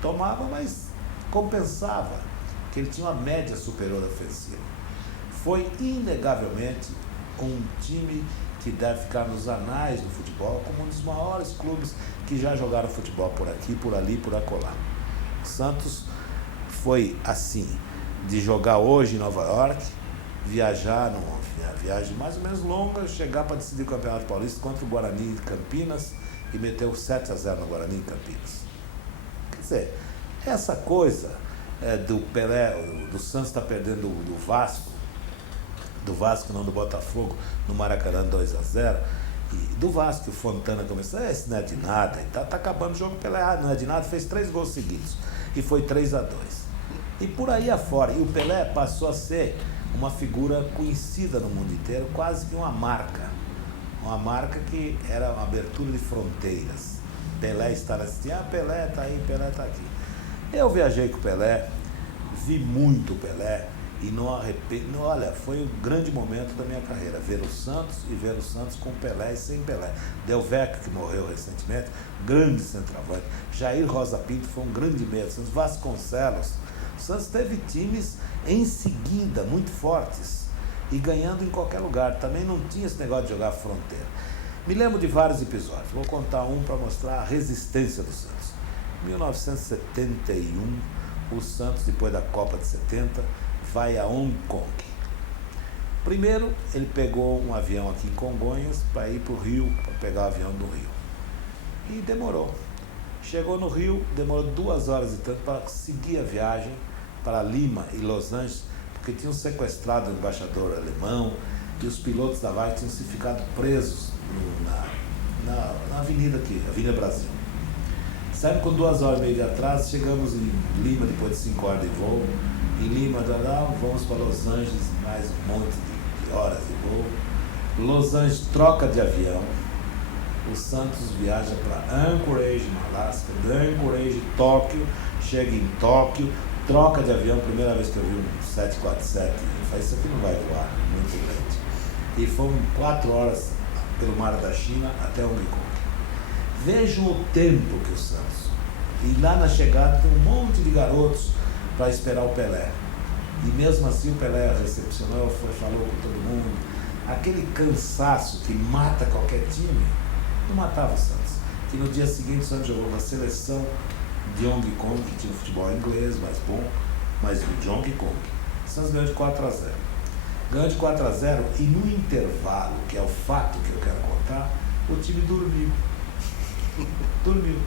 Tomava, mas compensava, porque ele tinha uma média superior ofensiva. Foi inegavelmente um time que deve ficar nos anais do futebol como um dos maiores clubes que já jogaram futebol por aqui, por ali, por acolá. O Santos foi assim, de jogar hoje em Nova York, viajar numa viagem mais ou menos longa, chegar para decidir o Campeonato Paulista contra o Guarani de Campinas e meter o 7-0 no Guarani de Campinas. Quer dizer, essa coisa do Pelé, do Santos está perdendo do Vasco não, do Botafogo, no Maracanã 2-0, e do Vasco, o Fontana começou, esse não é de nada, tá acabando o jogo, Pelé não é de nada, fez 3 gols seguidos, e foi 3-2. E por aí afora, e o Pelé passou a ser uma figura conhecida no mundo inteiro, quase que uma marca que era uma abertura de fronteiras. Pelé está assistindo, Pelé está aí, Pelé está aqui. Eu viajei com o Pelé, vi muito o Pelé, e não arrependo, olha, foi um grande momento da minha carreira, ver o Santos e ver o Santos com Pelé e sem Pelé. Del Vecchio, que morreu recentemente, grande centroavante. Jair Rosa Pinto foi um grande meia. Santos Vasconcelos. O Santos teve times em seguida, muito fortes, e ganhando em qualquer lugar. Também não tinha esse negócio de jogar fronteira. Me lembro de vários episódios, vou contar um para mostrar a resistência do Santos. Em 1971, o Santos, depois da Copa de 70, vai a Hong Kong. Primeiro, ele pegou um avião aqui em Congonhas para ir para o Rio, para pegar o avião do Rio. E demorou. Chegou no Rio, demorou 2 horas e tanto para seguir a viagem para Lima e Los Angeles, porque tinham sequestrado o embaixador alemão e os pilotos da Varig tinham se ficado presos na avenida aqui, Avenida Brasil. Sabe, com 2h30 de atraso, chegamos em Lima depois de 5 horas de voo. Em Lima, vamos para Los Angeles, mais um monte de horas de voo. Los Angeles troca de avião. O Santos viaja para Anchorage, no Alasca, de Anchorage, Tóquio, chega em Tóquio, troca de avião, primeira vez que eu vi um 747, eu falei, isso aqui não vai voar, muito grande. E fomos 4 horas pelo mar da China até Hong Kong. Vejam o tempo que o Santos. E lá na chegada tem um monte de garotos para esperar o Pelé. E mesmo assim o Pelé recepcionou, falou com todo mundo. Aquele cansaço que mata qualquer time, não matava o Santos. Que no dia seguinte o Santos jogou uma seleção de Hong Kong, que tinha um futebol inglês mais bom, mas de Hong Kong. O Santos ganhou de 4-0. Ganhou de 4-0 e no intervalo, que é o fato que eu quero contar, o time dormiu. Dormiu.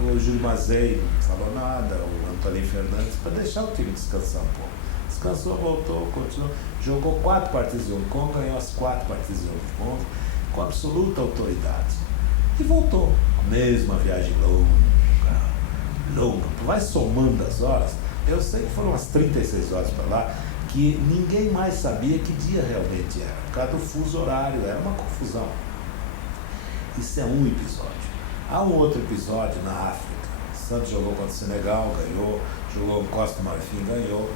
O Júlio Mazei não falou nada, o Antônio Fernandes, para deixar o time descansar um pouco. Descansou, voltou, continuou. Jogou 4 partidas em Hong Kong, ganhou as 4 partidas em Hong Kong, com absoluta autoridade. E voltou. A mesma viagem longa. Vai somando as horas. Eu sei que foram umas 36 horas para lá, que ninguém mais sabia que dia realmente era. Por causa do fuso horário, era uma confusão. Isso é um episódio. Há um outro episódio na África. O Santos jogou contra o Senegal, ganhou. Jogou com Costa do Marfim, ganhou.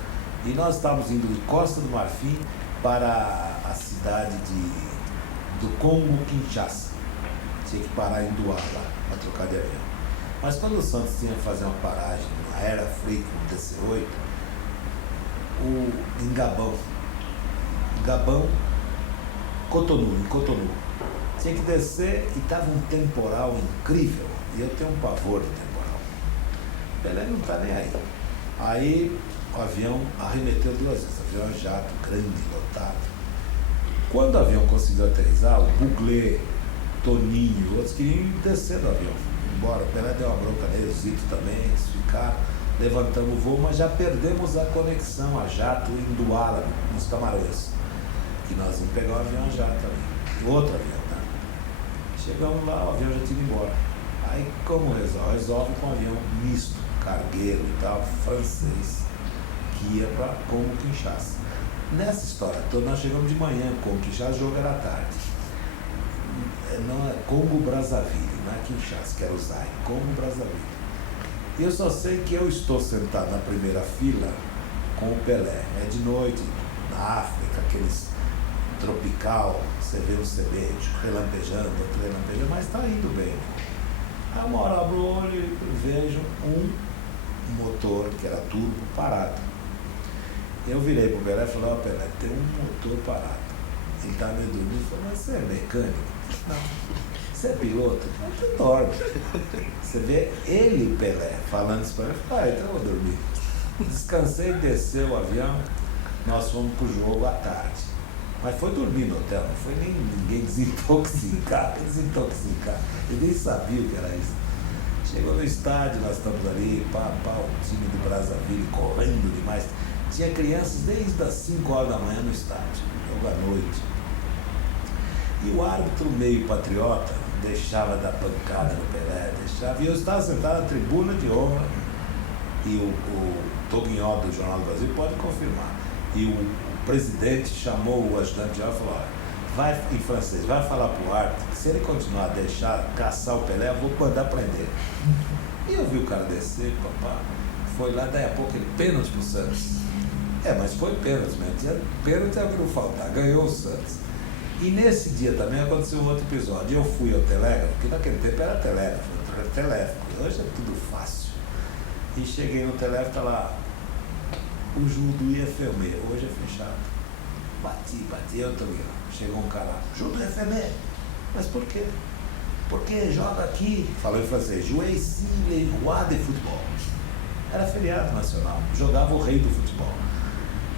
E nós estávamos indo de Costa do Marfim para a cidade do Congo-Kinshasa. Tinha que parar em Douala para trocar de avião. Mas quando o Santos tinha que fazer uma paragem na Air Afrique, no DC-8, em Gabão, em Cotonou, tinha que descer e estava um temporal incrível. E eu tenho um pavor de temporal. Pelé não está nem aí. Aí o avião arremeteu 2 vezes. O avião é jato, grande, lotado. Quando o avião conseguiu aterrissar, o Buglé, Toninho e outros queriam descer do avião. Embora, o Pelé deu uma bronca nele, o Zito também, eles ficaram, levantamos o voo, mas já perdemos a conexão a jato em Douala, nos Camarões. Que nós íamos pegar um avião a jato ali. Outro avião, né? Chegamos lá, o avião já tinha ido embora. Aí como resolve com um avião misto, cargueiro e tal, francês, que ia para Congo-Kinshasa. Nessa história toda, nós chegamos de manhã, Congo-Kinshasa, o jogo era à tarde. Não é Congo-Brazzaville, não é Kinshasa, que era o Zaire, Congo-Brazzaville. E eu só sei que eu estou sentado na primeira fila com o Pelé. É de noite, na África, aqueles tropical, você vê um cebejo relampejando, outro relampejando, mas está indo bem. Aí uma hora abro o olho e vejo um motor, que era turbo, parado. Eu virei para o Pelé e falei, ó Pelé, tem um motor parado. Ele estava meio dormindo e falou, mas você é mecânico? Não. Você é piloto? Não, você dorme. Você vê ele e o Pelé falando isso para mim, eu falei, então eu vou dormir. Descansei, desceu o avião, nós fomos para o jogo à tarde. Mas foi dormir no hotel, não foi nem ninguém desintoxicar. Eu nem sabia o que era isso. Chegou no estádio, nós estamos ali, o time do Brazzaville correndo demais. Tinha crianças desde as 5 horas da manhã no estádio, jogo à noite. E o árbitro meio patriota deixava dar pancada no Pelé, deixava. E eu estava sentado na tribuna de honra, e o Toguinhó do Jornal do Brasil pode confirmar. E o presidente chamou o ajudante geral e falou, olha, vai em francês, vai falar para o árbitro que se ele continuar a deixar caçar o Pelé, eu vou mandar prender. E eu vi o cara descer, papá, foi lá, daí a pouco ele, pênalti pro Santos. Mas foi pênalti mesmo, pênalti abriu faltar, ganhou o Santos. E nesse dia também aconteceu um outro episódio. Eu fui ao telégrafo, porque naquele tempo era telégrafo, hoje é tudo fácil. E cheguei no telégrafo, tá lá, o Judo Efemé, hoje é fechado. Bati, eu também. Chegou um cara, Judo Efemé, mas por quê? Porque joga aqui, falou em francês, Jouer ici le roi de futebol. Era feriado nacional, jogava o rei do futebol.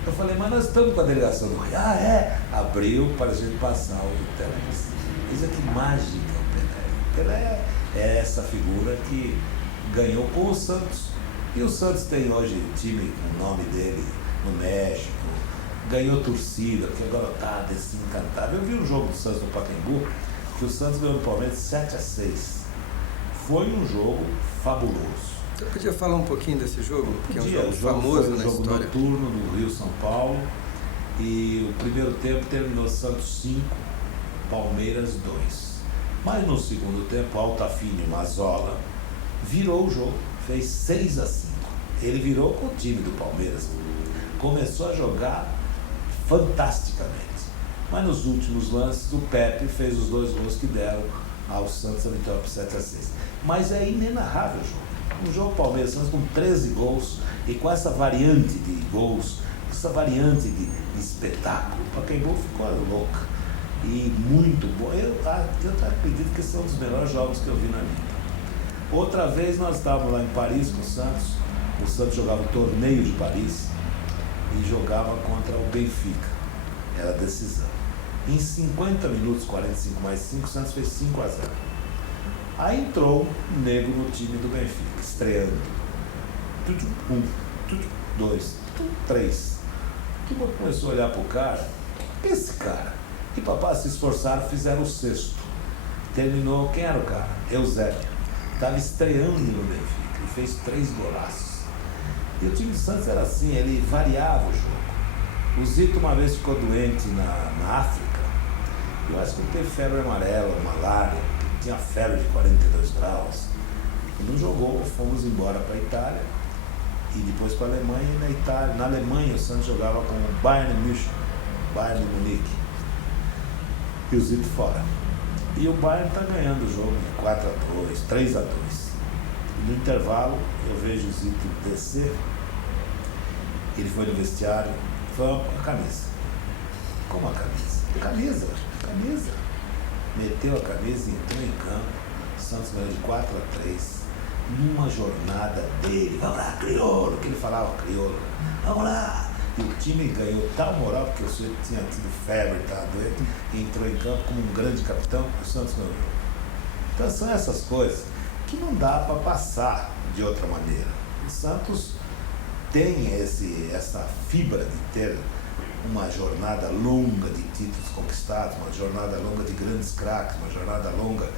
Eu falei, mas nós estamos com a delegação do rei. Ah, é? Abriu para a gente passar o telégrafo. Isso aqui mágica, o Pelé. Pelé é essa figura que ganhou com o Santos. E o Santos tem hoje time com o nome dele no México, ganhou torcida, que a garotada se encantava. Eu vi um jogo do Santos no Pacaembu, que o Santos ganhou do Palmeiras 7-6. Foi um jogo fabuloso. Você podia falar um pouquinho desse jogo? Que é um jogo O jogo famoso foi um na jogo história. noturno no Rio-São Paulo. E o primeiro tempo terminou Santos 5, Palmeiras 2. Mas no segundo tempo, Altafini Mazzola virou o jogo, fez 6-5. Ele virou com o time do Palmeiras. Começou a jogar fantasticamente. Mas nos últimos lances, o Pepe fez os 2 gols que deram ao Santos a vitória por 7-6. Mas é inenarrável o jogo. Um jogo Palmeiras-Santos com 13 gols e com essa variante de gols, essa variante de espetáculo. O Pacaembu ficou louca e muito bom. Eu acredito que esse é um dos melhores jogos que eu vi na vida. Outra vez nós estávamos lá em Paris com o Santos jogava o torneio de Paris e jogava contra o Benfica, era a decisão. Em 50 minutos, 45 mais 5, o Santos fez 5-0. Aí entrou um negro no time do Benfica, estreando. 1, 2, 3. Que começou a olhar pro cara, esse cara. E papai se esforçaram, fizeram o 6º. Terminou, quem era o cara? Eusébio. Estava estreando no Benfica e fez 3 golaços. E o time do Santos era assim, ele variava o jogo. O Zito uma vez ficou doente na África. Eu acho que ele teve febre amarela, malária, tinha febre de 42 graus. Ele não jogou, fomos embora para a Itália e depois para a Alemanha. E na Itália, na Alemanha o Santos jogava com o Bayern de Munique. E o Zito fora. E o Bayern está ganhando o jogo de 4-2, 3-2. No intervalo, eu vejo o Zito descer. Ele foi no vestiário, foi a camisa. Como a camisa? Camisa. Meteu a camisa e entrou em campo. O Santos ganhou de 4-3. Numa jornada dele. Vamos lá, crioulo, que ele falava crioulo. Vamos lá. E o time ganhou tal moral, porque o sujeito tinha tido febre, estava doente, e entrou em campo como um grande capitão, o Santos ganhou. Então são essas coisas que não dá para passar de outra maneira. O Santos tem essa fibra de ter uma jornada longa de títulos conquistados, uma jornada longa de grandes craques, uma jornada longa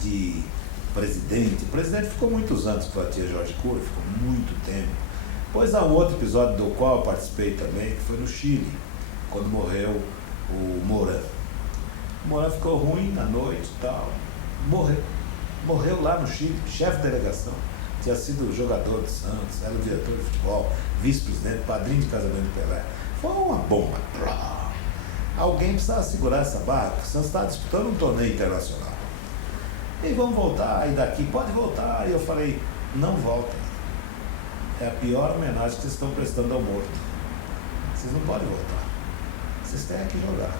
de presidente. O presidente ficou muitos anos com a tia Jorge Cury, ficou muito tempo. Depois há um outro episódio do qual eu participei também, que foi no Chile, quando morreu o Moran. O Moran ficou ruim na noite e tal, morreu lá no Chile, chefe de delegação, tinha sido jogador do Santos, era o diretor de futebol, vice-presidente, padrinho de casamento do Pelé. Foi uma bomba. Alguém precisava segurar essa barra, porque o Santos estava disputando um torneio internacional. E vamos voltar, e daqui, pode voltar. E eu falei, não voltem. É a pior homenagem que vocês estão prestando ao morto. Vocês não podem voltar. Vocês têm que jogar.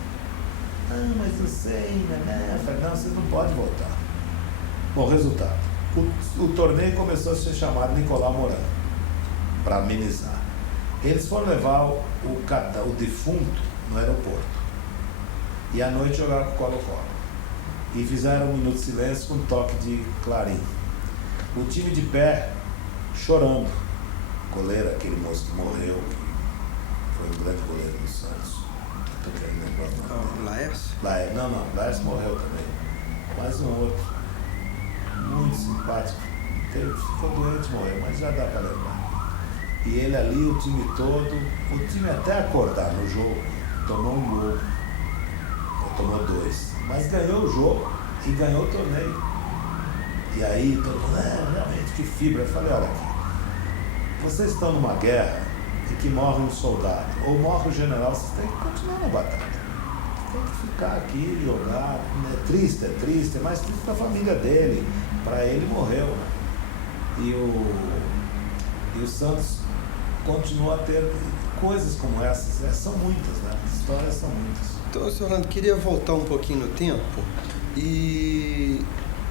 Ah, mas eu sei, né? Eu falei, não, vocês não podem voltar. Bom, resultado. O torneio começou a ser chamado Nicolau Moran, para amenizar. Eles foram levar o defunto no aeroporto. E à noite jogaram com o Colo-Colo. E fizeram um minuto de silêncio com toque de clarim. O time de pé, chorando. Goleiro, aquele moço que morreu, que foi um grande goleiro do Santos. Estou querendo lembrar o nome dele. Laércio? Não, Laércio morreu também. Mais um outro. Muito simpático. Ficou doente, morreu, mas já dá para lembrar. E ele ali, o time todo, o time até acordar no jogo, tomou um gol. Ou tomou 2. Mas ganhou o jogo e ganhou o torneio. E aí todo mundo, realmente, que fibra. Eu falei, olha aqui. Vocês estão numa guerra e que morre um soldado, ou morre o general, vocês têm que continuar na batalha. Tem que ficar aqui, jogar. É triste, é mais triste para a família dele. Para ele morreu. Né? E o Santos continua a ter coisas como essas. São muitas, né? As histórias são muitas. Então, senhor Orlando, queria voltar um pouquinho no tempo e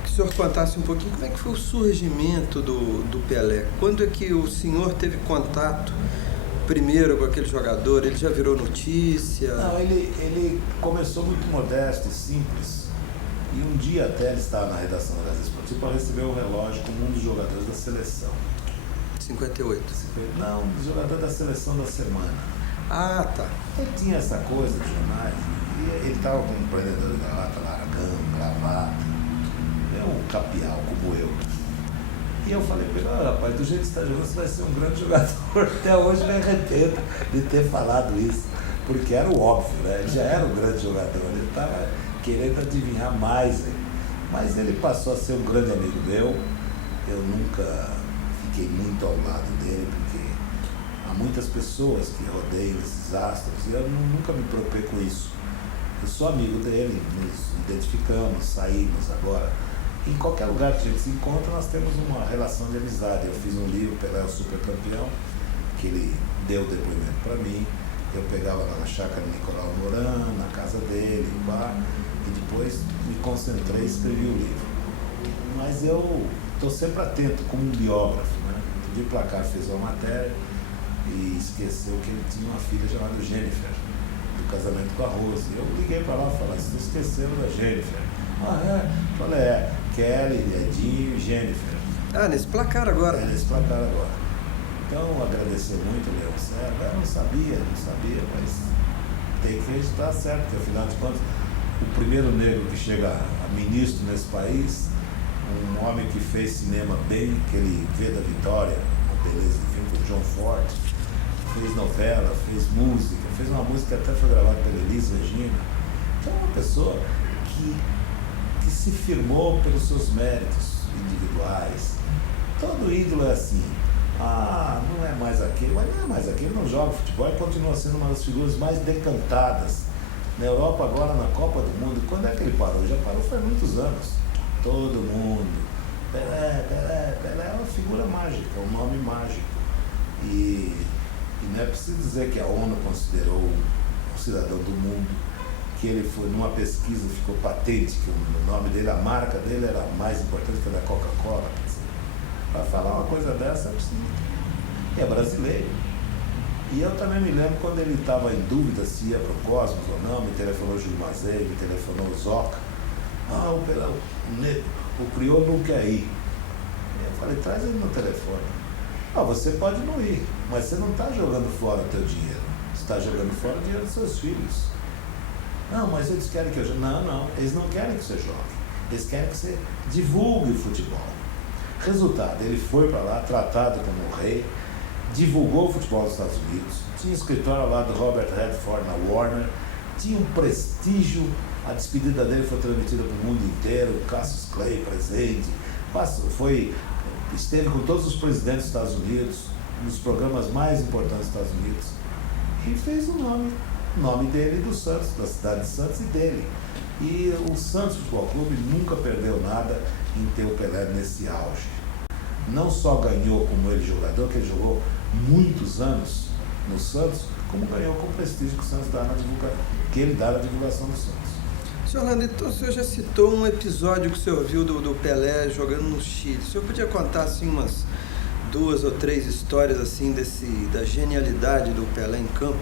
que o senhor contasse um pouquinho como é que foi o surgimento do Pelé. Quando é que o senhor teve contato primeiro com aquele jogador? Ele já virou notícia? Não, ele começou muito modesto e simples. E um dia até ele estava na redação da Gazeta Esportiva para receber um relógio com um dos jogadores da seleção. 58. Não, um dos jogadores da seleção da semana. Ah, tá. Ele tinha essa coisa de jornais, e ele estava como um prendedor de gravata, largão, gravata, é um capial como eu. E eu falei para ele, rapaz, do jeito que você está jogando, você vai ser um grande jogador. Até hoje me arrependo de ter falado isso, porque era o óbvio, né? Ele já era um grande jogador, ele estava querendo adivinhar mais. Mas ele passou a ser um grande amigo meu. Eu nunca fiquei muito ao lado dele, porque há muitas pessoas que rodeiam esses astros, e eu nunca me preocupei com isso. Eu sou amigo dele, nos identificamos, saímos agora. Em qualquer lugar que a gente se encontra, nós temos uma relação de amizade. Eu fiz um livro, Pelé o Super Campeão, que ele deu depoimento para mim. Eu pegava lá na chácara de Nicolau Moran, na casa dele, e depois me concentrei e escrevi o livro. Mas eu estou sempre atento, como um biógrafo, né? O de Placar fez uma matéria e esqueceu que ele tinha uma filha chamada Jennifer, do casamento com a Rose. Eu liguei para lá e falei, vocês esqueceram da Jennifer? Ah, é? Falei, Kelly, Edinho e Jennifer. Ah, nesse Placar agora. É, nesse Placar agora. Então, agradecer muito o Leão Serra. Eu não sabia, mas tem que registrar certo, porque afinal de contas, o primeiro negro que chega a ministro nesse país, um homem que fez cinema bem, que ele vê da Vitória, uma beleza de filme, foi John Ford, fez novela, fez música, fez uma música que até foi gravada pela Elis Regina. Então, é uma pessoa que se firmou pelos seus méritos individuais. Todo ídolo é assim. Ah, não é mais aquele, mas não é mais aquele, não joga futebol e continua sendo uma das figuras mais decantadas. Na Europa agora, na Copa do Mundo, quando é que ele parou? Já parou faz muitos anos. Todo mundo. Pelé é uma figura mágica, um nome mágico. E não é preciso dizer que a ONU considerou um cidadão do mundo, que ele foi numa pesquisa, ficou patente que o nome dele, a marca dele era mais importante que a da Coca-Cola. Para falar uma coisa dessa, é brasileiro. E eu também me lembro quando ele estava em dúvida se ia para o Cosmos ou não, me telefonou o Gil Mazei, me telefonou o Zoca. Ah, o Criolo não quer ir. Eu falei, traz ele no telefone. Ah, você pode não ir, mas você não está jogando fora o teu dinheiro. Você está jogando fora o dinheiro dos seus filhos. Não, mas eles querem que eu jogue. Não, eles não querem que você jogue. Eles querem que você divulgue o futebol. Resultado, ele foi para lá, tratado como rei, divulgou o futebol dos Estados Unidos, tinha escritório lá do Robert Redford na Warner, tinha um prestígio, a despedida dele foi transmitida para o mundo inteiro, Cassius Clay presente, esteve com todos os presidentes dos Estados Unidos, nos programas mais importantes dos Estados Unidos, e fez o nome dele e do Santos, da cidade de Santos e dele. E o Santos Futebol Clube nunca perdeu nada em ter o Pelé nesse auge. Não só ganhou como ele jogador, que ele jogou muitos anos no Santos, como ganhou com o prestígio que o Santos dá que ele dá na divulgação do Santos. Senhor Orlando, então o senhor já citou um episódio que o senhor viu do Pelé jogando no Chile. O senhor podia contar assim umas 2 ou 3 histórias assim da genialidade do Pelé em campo?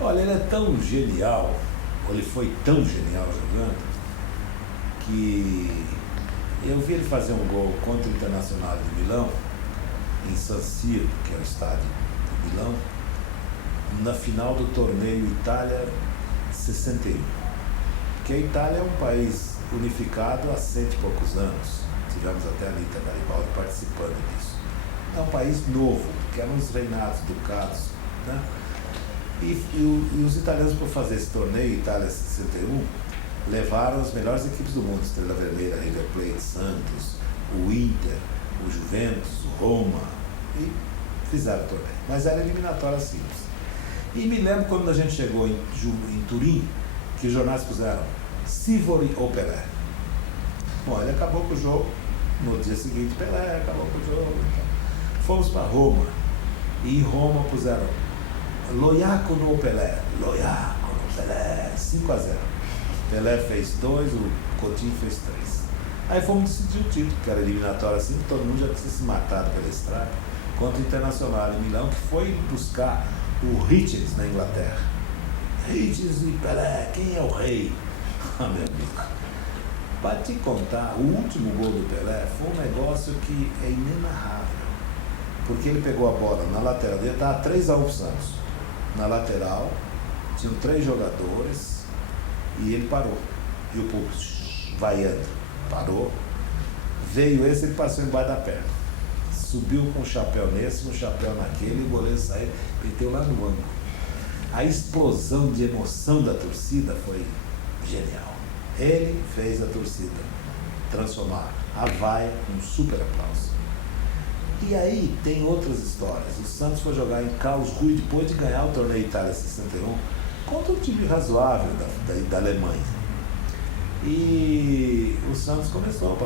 Olha, ele é tão genial, ou ele foi tão genial jogando, que eu vi ele fazer um gol contra o Internacional de Milão, em San Siro, que é o estádio de Milão, na final do torneio Itália 61. Porque a Itália é um país unificado há 100 e poucos anos. Tivemos até a Anitta Garibaldi participando disso. É um país novo, que eram os reinados, ducados, né? E os italianos, para fazer esse torneio Itália 61, levaram as melhores equipes do mundo, Estrela Vermelha, River Plate, Santos, o Inter, o Juventus, o Roma, e fizeram o torneio. Mas era eliminatória simples. E me lembro quando a gente chegou em Turim, que os jornais puseram Sivori ou Pelé. Bom, ele acabou com o jogo, no dia seguinte Pelé acabou com o jogo. Então. Fomos para Roma, e em Roma puseram Loiacono ou Pelé, Loiacono, Pelé, 5-0. Pelé fez 2, o Coutinho fez 3. Aí fomos decidir o título, que era eliminatório assim, todo mundo já tinha se matado pela estrada, contra o Internacional em Milão, que foi buscar o Richards na Inglaterra. Richards e Pelé, quem é o rei? Ah, meu amigo, para te contar, o último gol do Pelé foi um negócio que é inenarrável, porque ele pegou a bola na lateral dele, estava 3-1 pro Santos. na lateral, tinham 3 jogadores e ele parou. E o público vaiando, parou. Veio esse, ele passou embaixo da perna. Subiu com um chapéu nesse, um chapéu naquele, e o goleiro saiu, meteu lá no ângulo. A explosão de emoção da torcida foi genial. Ele fez a torcida transformar a vaia num super aplauso. E aí tem outras histórias. O Santos foi jogar em Karlsruhe depois de ganhar o torneio Itália 61 contra um time razoável da Alemanha. E o Santos começou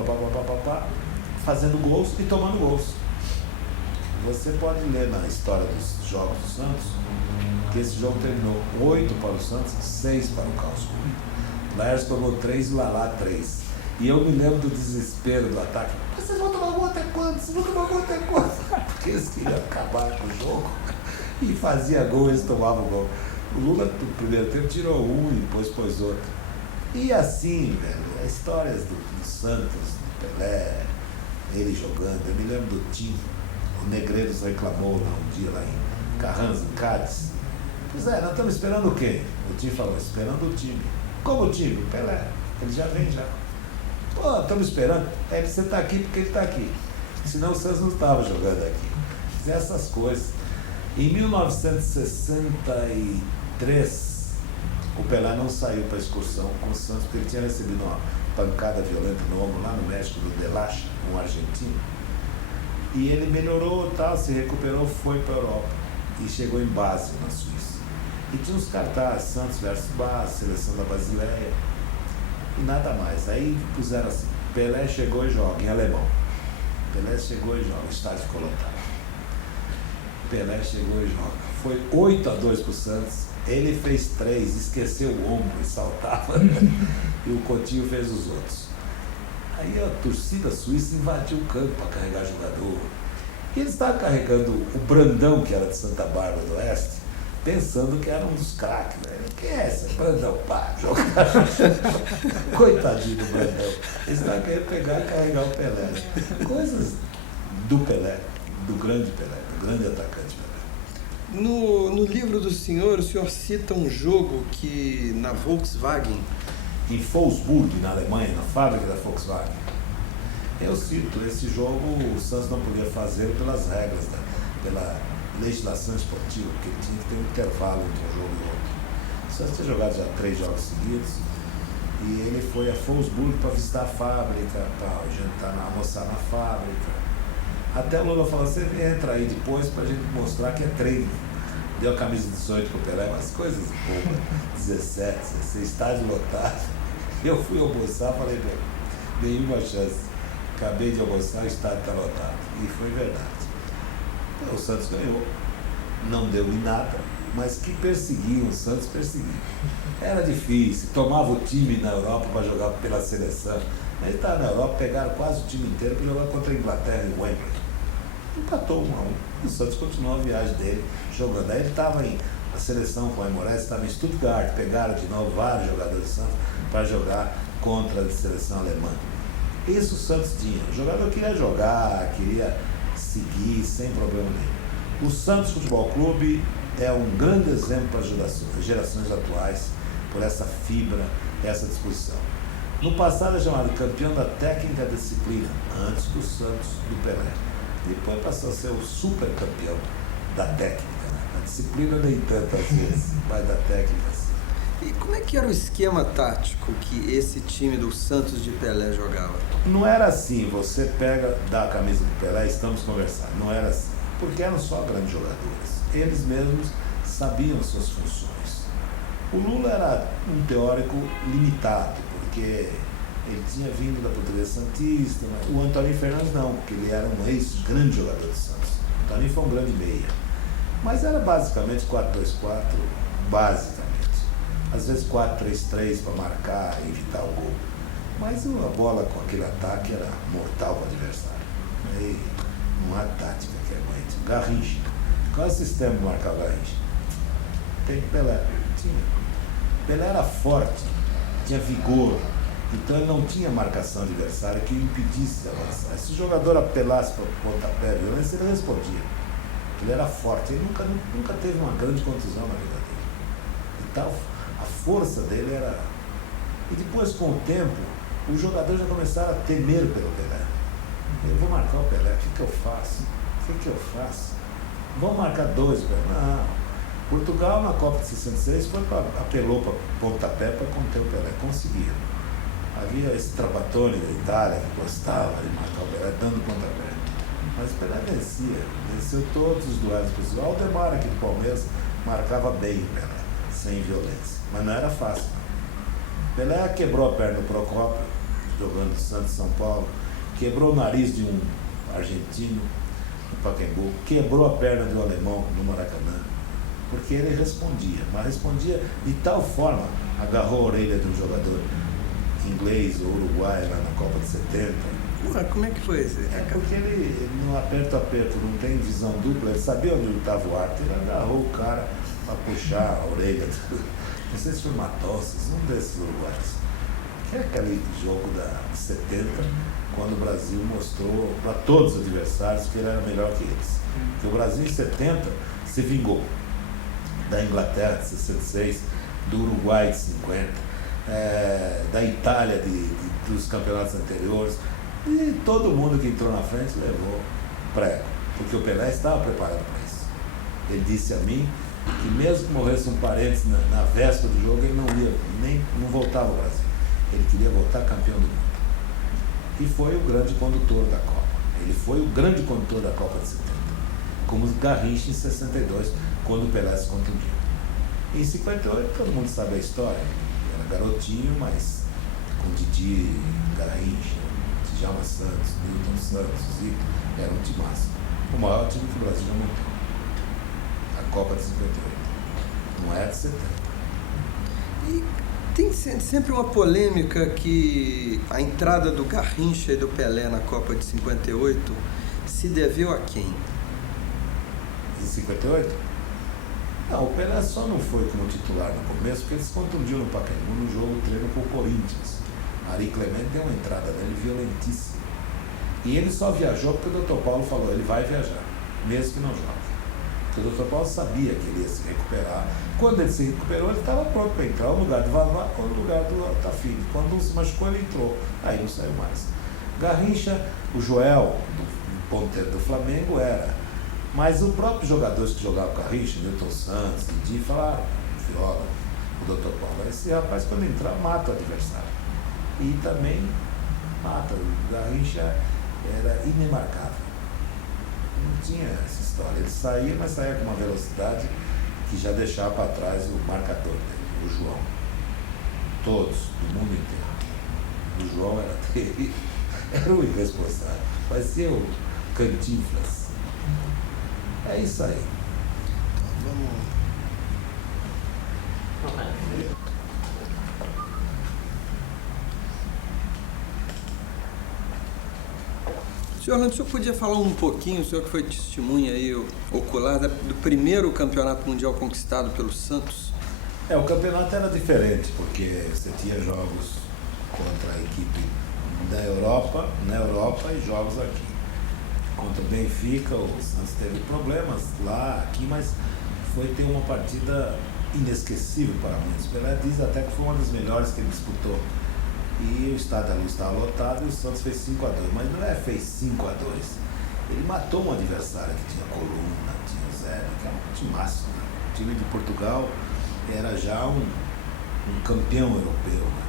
fazendo gols e tomando gols. Você pode ler na história dos jogos do Santos que esse jogo terminou 8 para o Santos, 6 para o Karlsruhe. Laércio tomou 3 e Lalá 3. E eu me lembro do desespero do ataque. Vocês vão tomar gol até quando? Vocês vão tomar gol até quando? Porque eles queriam acabar com o jogo. E fazia gol, eles tomavam gol. O Lula, no primeiro tempo, tirou um e depois pôs outro. E assim, velho, histórias do Santos, do Pelé, ele jogando. Eu me lembro do Tim. O Negreiros reclamou lá um dia, lá em Carranza, em Cádiz. Pois é, nós estamos esperando o quê? O Tim falou, esperando o time. Como o time? O Pelé. Ele já vem já. Pô, estamos esperando. Você está aqui porque ele está aqui. Senão o Santos não estava jogando aqui. Fizer essas coisas. Em 1963, o Pelé não saiu para a excursão com o Santos, porque ele tinha recebido uma pancada violenta no ombro lá no México, do Delacha, um argentino. E ele melhorou, tal, se recuperou, foi para a Europa. E chegou em Basel, na Suíça. E tinha uns cartazes, Santos versus Basel, seleção da Basileia. E nada mais. Aí puseram assim, Pelé chegou e joga, em alemão. Pelé chegou e joga, o estádio ficou lotado. Pelé chegou e joga. Foi 8-2 para o Santos. Ele fez 3, esqueceu o ombro e saltava. E o Coutinho fez os outros. Aí a torcida suíça invadiu o campo para carregar jogador. E eles estavam carregando o Brandão, que era de Santa Bárbara do Oeste, pensando que era um dos craques. Né? Quem é esse? Brandão, pá, jogar. Coitadinho do Brandão. Eles estavam querendo pegar e carregar o Pelé. Coisas do Pelé, do grande atacante Pelé. No livro do senhor, o senhor cita um jogo que na Volkswagen, em Wolfsburg, na Alemanha, na fábrica da Volkswagen. Eu cito, esse jogo o Santos não podia fazer pelas regras, pela legislação esportiva, porque tinha que ter um intervalo entre um jogo e outro. O Santos tinha jogado já 3 jogos seguidos e ele foi a Wolfsburg para visitar a fábrica, para jantar, almoçar na fábrica. Até o Lula falou, você entra aí depois para a gente mostrar que é treino. Deu a camisa 18 para o Pelé, umas coisas boas, 17, 16, estádio lotado. Eu fui almoçar, falei, nenhuma chance. Acabei de almoçar, o estádio está lotado. E foi verdade. O Santos ganhou. Não deu em nada, mas que perseguiam, o Santos perseguia. Era difícil, tomava o time na Europa para jogar pela seleção. Ele estava na Europa, pegaram quase o time inteiro para jogar contra a Inglaterra e o Wembley. Empatou 1-1. O Santos continuou a viagem dele jogando. Aí ele estava em a seleção com o Aimorés, estava em Stuttgart, pegaram de novo vários jogadores do Santos para jogar contra a seleção alemã. Isso o Santos tinha. O jogador queria jogar, queria seguir sem problema nenhum. O Santos Futebol Clube é um grande exemplo para as gerações atuais por essa fibra, essa disposição. No passado é chamado campeão da técnica da disciplina, antes do Santos do Pelé. Depois passou a ser o super campeão da técnica. Né? A disciplina nem tanto às vezes, mas da técnica sim. E como é que era o esquema tático que esse time do Santos de Pelé jogava? Não era assim, você pega, dá a camisa do Pelé e estamos conversando. Não era assim, porque eram só grandes jogadores. Eles mesmos sabiam suas funções. O Lula era um teórico limitado, porque ele tinha vindo da Portuguesa Santista. O Antônio Fernandes não, porque ele era um ex-grande jogador do Santos. O Antônio foi um grande meia. Mas era basicamente 4-2-4, basicamente. Às vezes 4-3-3 para marcar e evitar o gol. Mas a bola com aquele ataque era mortal para o adversário. E uma tática que é muito. Garrincha. Qual é o sistema de marcar o Garrincha? Tem Pelé. Tinha. Pelé era forte, tinha vigor. Então ele não tinha marcação adversária que o impedisse de avançar. Se o jogador apelasse para o pontapé violência, ele respondia. Ele era forte, ele nunca teve uma grande contusão na vida dele. E tal, a força dele era... E depois, com o tempo, os jogadores já começaram a temer pelo Pelé. Eu vou marcar o Pelé, o que eu faço? O que eu faço? Vamos marcar 2, Pelé? Não. Portugal, na Copa de 66, apelou para pontapé para conter o Pelé. Conseguiram. Havia esse Trapattoni da Itália que gostava de marcar o Pelé, dando pontapé. Mas o Pelé venceu todos os duelos possíveis. O Aldemar, aqui do Palmeiras, marcava bem o Pelé, sem violência. Mas não era fácil. Pelé quebrou a perna do Procópio, jogando Santos São Paulo, quebrou o nariz de um argentino no Pacaembu, quebrou a perna de um alemão no Maracanã, porque ele respondia, mas respondia de tal forma, agarrou a orelha de um jogador inglês ou uruguaio lá na Copa de 70. Ué, como é que foi isso? É porque ele, no aperto, não tem visão dupla, ele sabia onde estava o árbitro, ele agarrou o cara para puxar a orelha. Não sei se foi Matosas, um desses uruguaios. Que é aquele jogo de 70, quando o Brasil mostrou para todos os adversários que ele era melhor que eles. Porque o Brasil em 70 se vingou da Inglaterra de 66, do Uruguai de 50, da Itália dos campeonatos anteriores. E todo mundo que entrou na frente levou prego, porque o Pelé estava preparado para isso. Ele disse a mim que mesmo que morresse um parente na véspera do jogo, ele não voltava ao Brasil. Ele queria voltar campeão do mundo. E foi o grande condutor da Copa. Ele foi o grande condutor da Copa de 70. Como o Garrincha em 62, quando o Pelé se contundiu. Em 58, todo mundo sabe a história. Ele era garotinho, mas com Didi, Garrincha, Djalma Santos, Newton Santos, Zito, era um timaço. O maior time que o Brasil já montou. A Copa de 58. Não é de 70. E tem sempre uma polêmica que a entrada do Garrincha e do Pelé na Copa de 58 se deveu a quem? Em 58? Não, o Pelé só não foi como titular no começo porque ele se contundiu no Pacaembu no jogo treino com o Corinthians. Ari Clemente deu uma entrada nele violentíssima. E ele só viajou porque o Dr. Paulo falou, ele vai viajar, mesmo que não jogue. Porque o Dr. Paulo sabia que ele ia se recuperar. Quando ele se recuperou, ele estava pronto para entrar, no lugar do Vavá ou no lugar do Altafini. Quando se machucou, ele entrou. Aí não saiu mais. Garrincha, o Joel, do ponteiro do Flamengo, era. Mas os próprios jogadores que jogavam Garrincha, Newton Santos, Didi, falaram, Viola, o Dr. Paulo, esse rapaz quando entrar, mata o adversário. E também mata. O Garrincha era inemarcável. Não tinha essa história. Ele saía, mas saía com uma velocidade que já deixava para trás o marcador dele, o João. Todos, do mundo inteiro. O João era terrível. Era o irresponsável. Parecia o Cantinflas. É isso aí. Então, vamos... Senhor Orlando, o senhor podia falar um pouquinho, o senhor que foi testemunha aí ocular do primeiro campeonato mundial conquistado pelo Santos? O campeonato era diferente, porque você tinha jogos contra a equipe na Europa e jogos aqui. Contra o Benfica, o Santos teve problemas lá, aqui, mas foi ter uma partida inesquecível para muitos. Pelé diz até que foi uma das melhores que ele disputou. E o Estádio da Luz estava lotado e o Santos fez 5-2. Mas não fez 5-2. Ele matou um adversário que tinha Coluna, tinha o Zé, que era um timaço. Né? O time de Portugal era já um campeão europeu, né?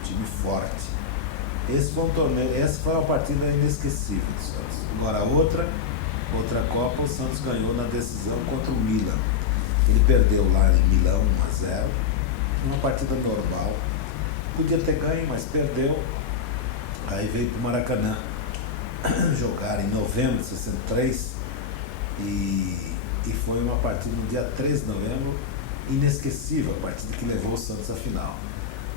Um time forte. Esse foi um torneio, essa foi uma partida inesquecível do Santos. Agora outra Copa, o Santos ganhou na decisão contra o Milan. Ele perdeu lá em Milão 1-0, uma partida normal. Podia ter ganho, mas perdeu. Aí veio para o Maracanã jogar em novembro de 63 e foi uma partida no dia 13 de novembro inesquecível, a partida que levou o Santos à final.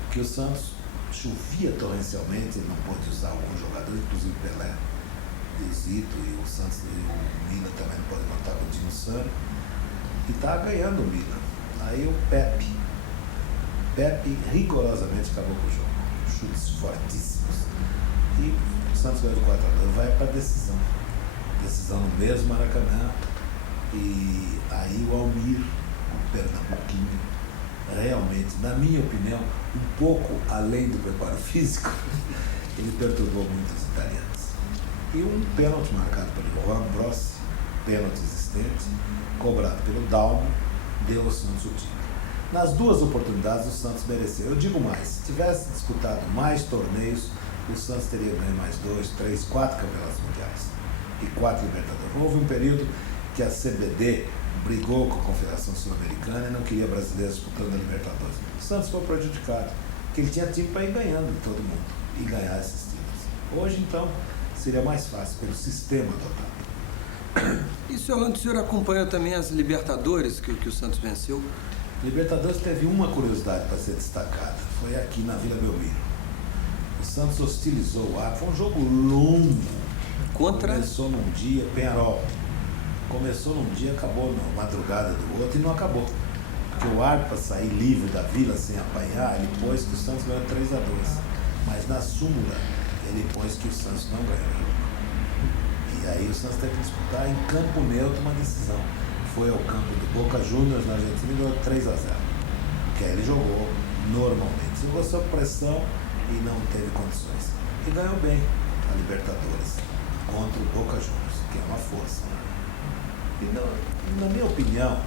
Porque o Santos chovia torrencialmente, ele não pôde usar alguns jogadores, inclusive Pelé, e o Zito, e o Santos e o Milan também não pode contar com o Dino Sano. E estava ganhando o Milan. Aí o Pepe rigorosamente acabou com o jogo. Chutes fortíssimos. E o Santos ganhou de 4-2, vai para a decisão. Decisão no mesmo Maracanã. E aí o Almir, o pernambuquinho, realmente, na minha opinião, um pouco além do preparo físico, ele perturbou muito os italianos. E um pênalti marcado pelo Juan Brossi, pênalti existente, cobrado pelo Dalmo, deu ao Santos o título. Nas duas oportunidades o Santos mereceu. Eu digo mais, se tivesse disputado mais torneios, o Santos teria ganho mais 2, 3, 4 campeonatos mundiais e 4 Libertadores. Houve um período que a CBD brigou com a Confederação Sul-Americana e não queria brasileiros disputando a Libertadores. O Santos foi prejudicado, porque ele tinha time para ir ganhando de todo mundo e ganhar esses títulos. Hoje, então, seria mais fácil pelo sistema adotado. E, senhor Orlando, o senhor acompanhou também as Libertadores que o Santos venceu? Libertadores teve uma curiosidade para ser destacada, foi aqui na Vila Belmiro. O Santos hostilizou o árbitro, foi um jogo longo. Contra? Começou num dia, Penharol. Começou num dia, acabou na madrugada do outro e não acabou. Porque o árbitro, para sair livre da Vila sem apanhar, ele pôs que o Santos ganhou 3-2. Mas na súmula, ele pôs que o Santos não ganhou. E aí o Santos teve que disputar em campo neutro uma decisão. Foi ao campo do Boca Juniors na Argentina e ganhou 3-0. Que aí ele jogou normalmente. Jogou sob pressão e não teve condições. E ganhou bem a Libertadores contra o Boca Juniors, que é uma força. E na minha opinião,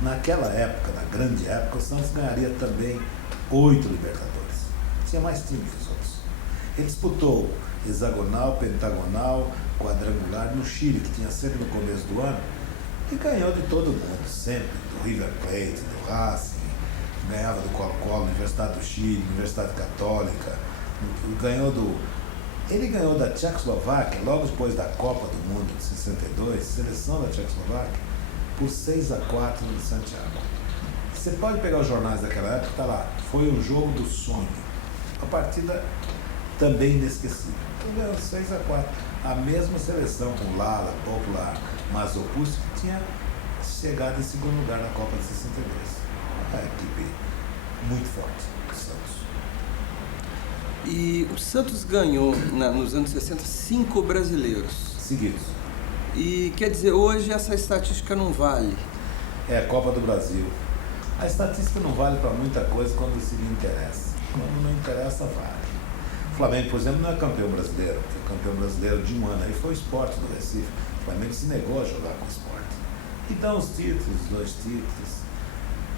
naquela época, na grande época, o Santos ganharia também 8 Libertadores. Tinha mais time que os outros. Ele disputou hexagonal, pentagonal, quadrangular no Chile, que tinha sempre no começo do ano, e ganhou de todo mundo, sempre, do River Plate, do Racing, ganhava do Colo-Colo, Universidade do Chile, Universidade Católica, ele ganhou da Tchecoslováquia, logo depois da Copa do Mundo de 62, seleção da Tchecoslováquia, por 6-4 no Santiago. Você pode pegar os jornais daquela época, está lá, foi um jogo do sonho. A partida também inesquecível. Então ganhou 6-4. A mesma seleção com Lala, Popular, Masopust, que tinha chegado em segundo lugar na Copa de 62. Uma equipe muito forte, o Santos. E o Santos ganhou, nos anos 60, 5 brasileiros. Seguidos. E quer dizer, hoje essa estatística não vale. É a Copa do Brasil. A estatística não vale para muita coisa quando se lhe interessa. Quando não interessa, vale. O Flamengo, por exemplo, não é campeão brasileiro. O campeão brasileiro de um ano aí foi o Sport do Recife. O Flamengo se negou a jogar com o Sport. E dá os títulos, 2 títulos.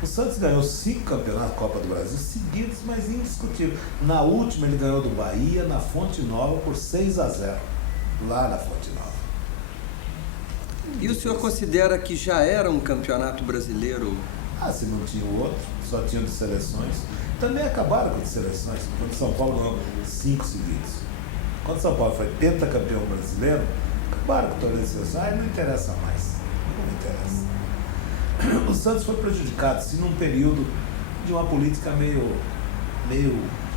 O Santos ganhou 5 campeonatos da Copa do Brasil seguidos, mas indiscutível. Na última ele ganhou do Bahia, na Fonte Nova, por 6-0. Lá na Fonte Nova. E o senhor considera que já era um campeonato brasileiro? Se não tinha o outro, só tinha de seleções. Também acabaram com as seleções. Quando São Paulo ganhou 5 seguidos. Quando São Paulo foi pentacampeão brasileiro, acabaram com todas as seleções. Não interessa mais. Não interessa. O Santos foi prejudicado, sim, num período de uma política meio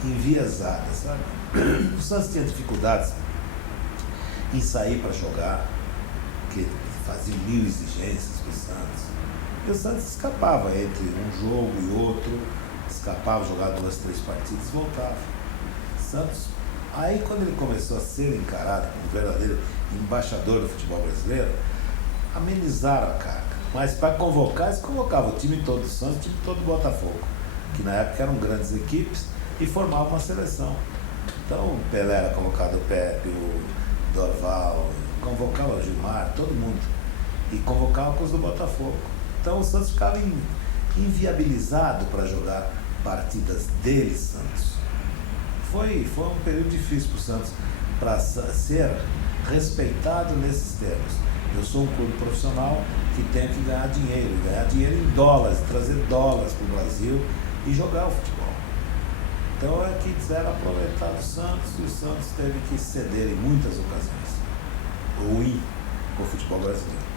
enviesada, sabe? O Santos tinha dificuldades em sair para jogar, porque faziam 1000 exigências para o Santos. E o Santos escapava entre um jogo e outro, escapava, jogava 2, 3 partidas e voltava. Santos, aí quando ele começou a ser encarado como um verdadeiro embaixador do futebol brasileiro, amenizaram a carga. Mas para convocar, eles convocavam o time todo do Santos, o time todo do Botafogo, que na época eram grandes equipes e formavam uma seleção. Então o Pelé era convocado, o Pepe, o Dorval, convocava o Gilmar, todo mundo. E convocava com os do Botafogo. Então o Santos ficava inviabilizado para jogar partidas dele, Santos. Foi um período difícil para o Santos, para ser respeitado nesses termos. Eu sou um clube profissional que tem que ganhar dinheiro em dólares, trazer dólares para o Brasil e jogar o futebol. Então é que quiseram aproveitar do Santos e o Santos teve que ceder em muitas ocasiões. Ruim o futebol brasileiro.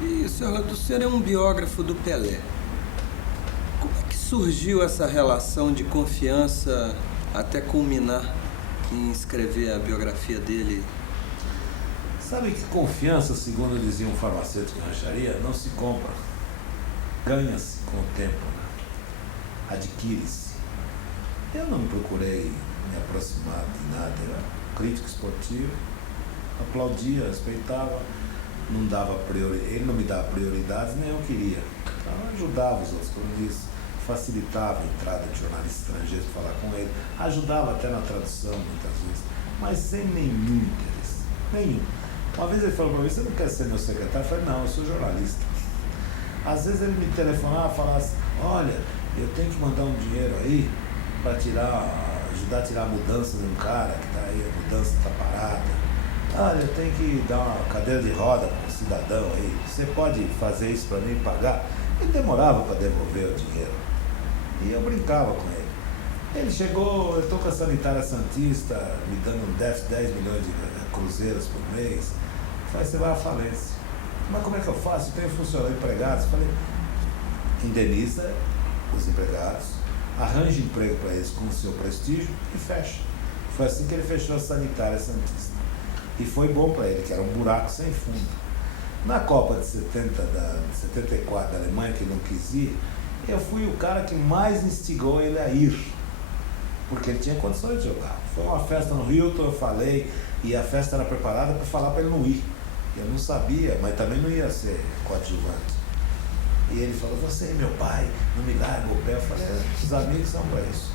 E o senhor é um biógrafo do Pelé. Como é que surgiu essa relação de confiança até culminar em escrever a biografia dele? Sabe que confiança, segundo dizia um farmacêutico em rancharia, não se compra. Ganha-se com o tempo. Adquire-se. Eu não procurei me aproximar de nada. Eu era crítico esportivo, aplaudia, respeitava, não dava ele não me dava prioridades, nem eu queria. Então eu ajudava os outros, como disse, facilitava a entrada de jornalistas estrangeiros para falar com ele, ajudava até na tradução muitas vezes, mas sem nenhum interesse, nenhum. Uma vez ele falou para mim, você não quer ser meu secretário? Eu falei, não, eu sou jornalista. Às vezes ele me telefonava e falava assim, olha, eu tenho que mandar um dinheiro aí para ajudar a tirar a mudança de um cara que está aí, a mudança está parada. Olha, eu tenho que dar uma cadeira de roda para um cidadão aí, você pode fazer isso para mim pagar? Ele demorava para devolver o dinheiro. E eu brincava com ele. Ele chegou, eu estou com a Sanitária Santista, me dando um déficit de 10 milhões de cruzeiros por mês. Eu falei, você vai à falência. Mas como é que eu faço? Eu tenho funcionários empregados. Eu falei, indeniza os empregados, arranje emprego para eles com o seu prestígio e fecha. Foi assim que ele fechou a Sanitária Santista. E foi bom para ele, que era um buraco sem fundo. Na Copa de 74 da Alemanha, que ele não quis ir, eu fui o cara que mais instigou ele a ir, porque ele tinha condições de jogar. Foi uma festa no Hilton, eu falei, e a festa era preparada para falar para ele não ir. Eu não sabia, mas também não ia ser coadjuvante. E ele falou, você é meu pai, não me larga o pé. Eu falei, os amigos são para isso.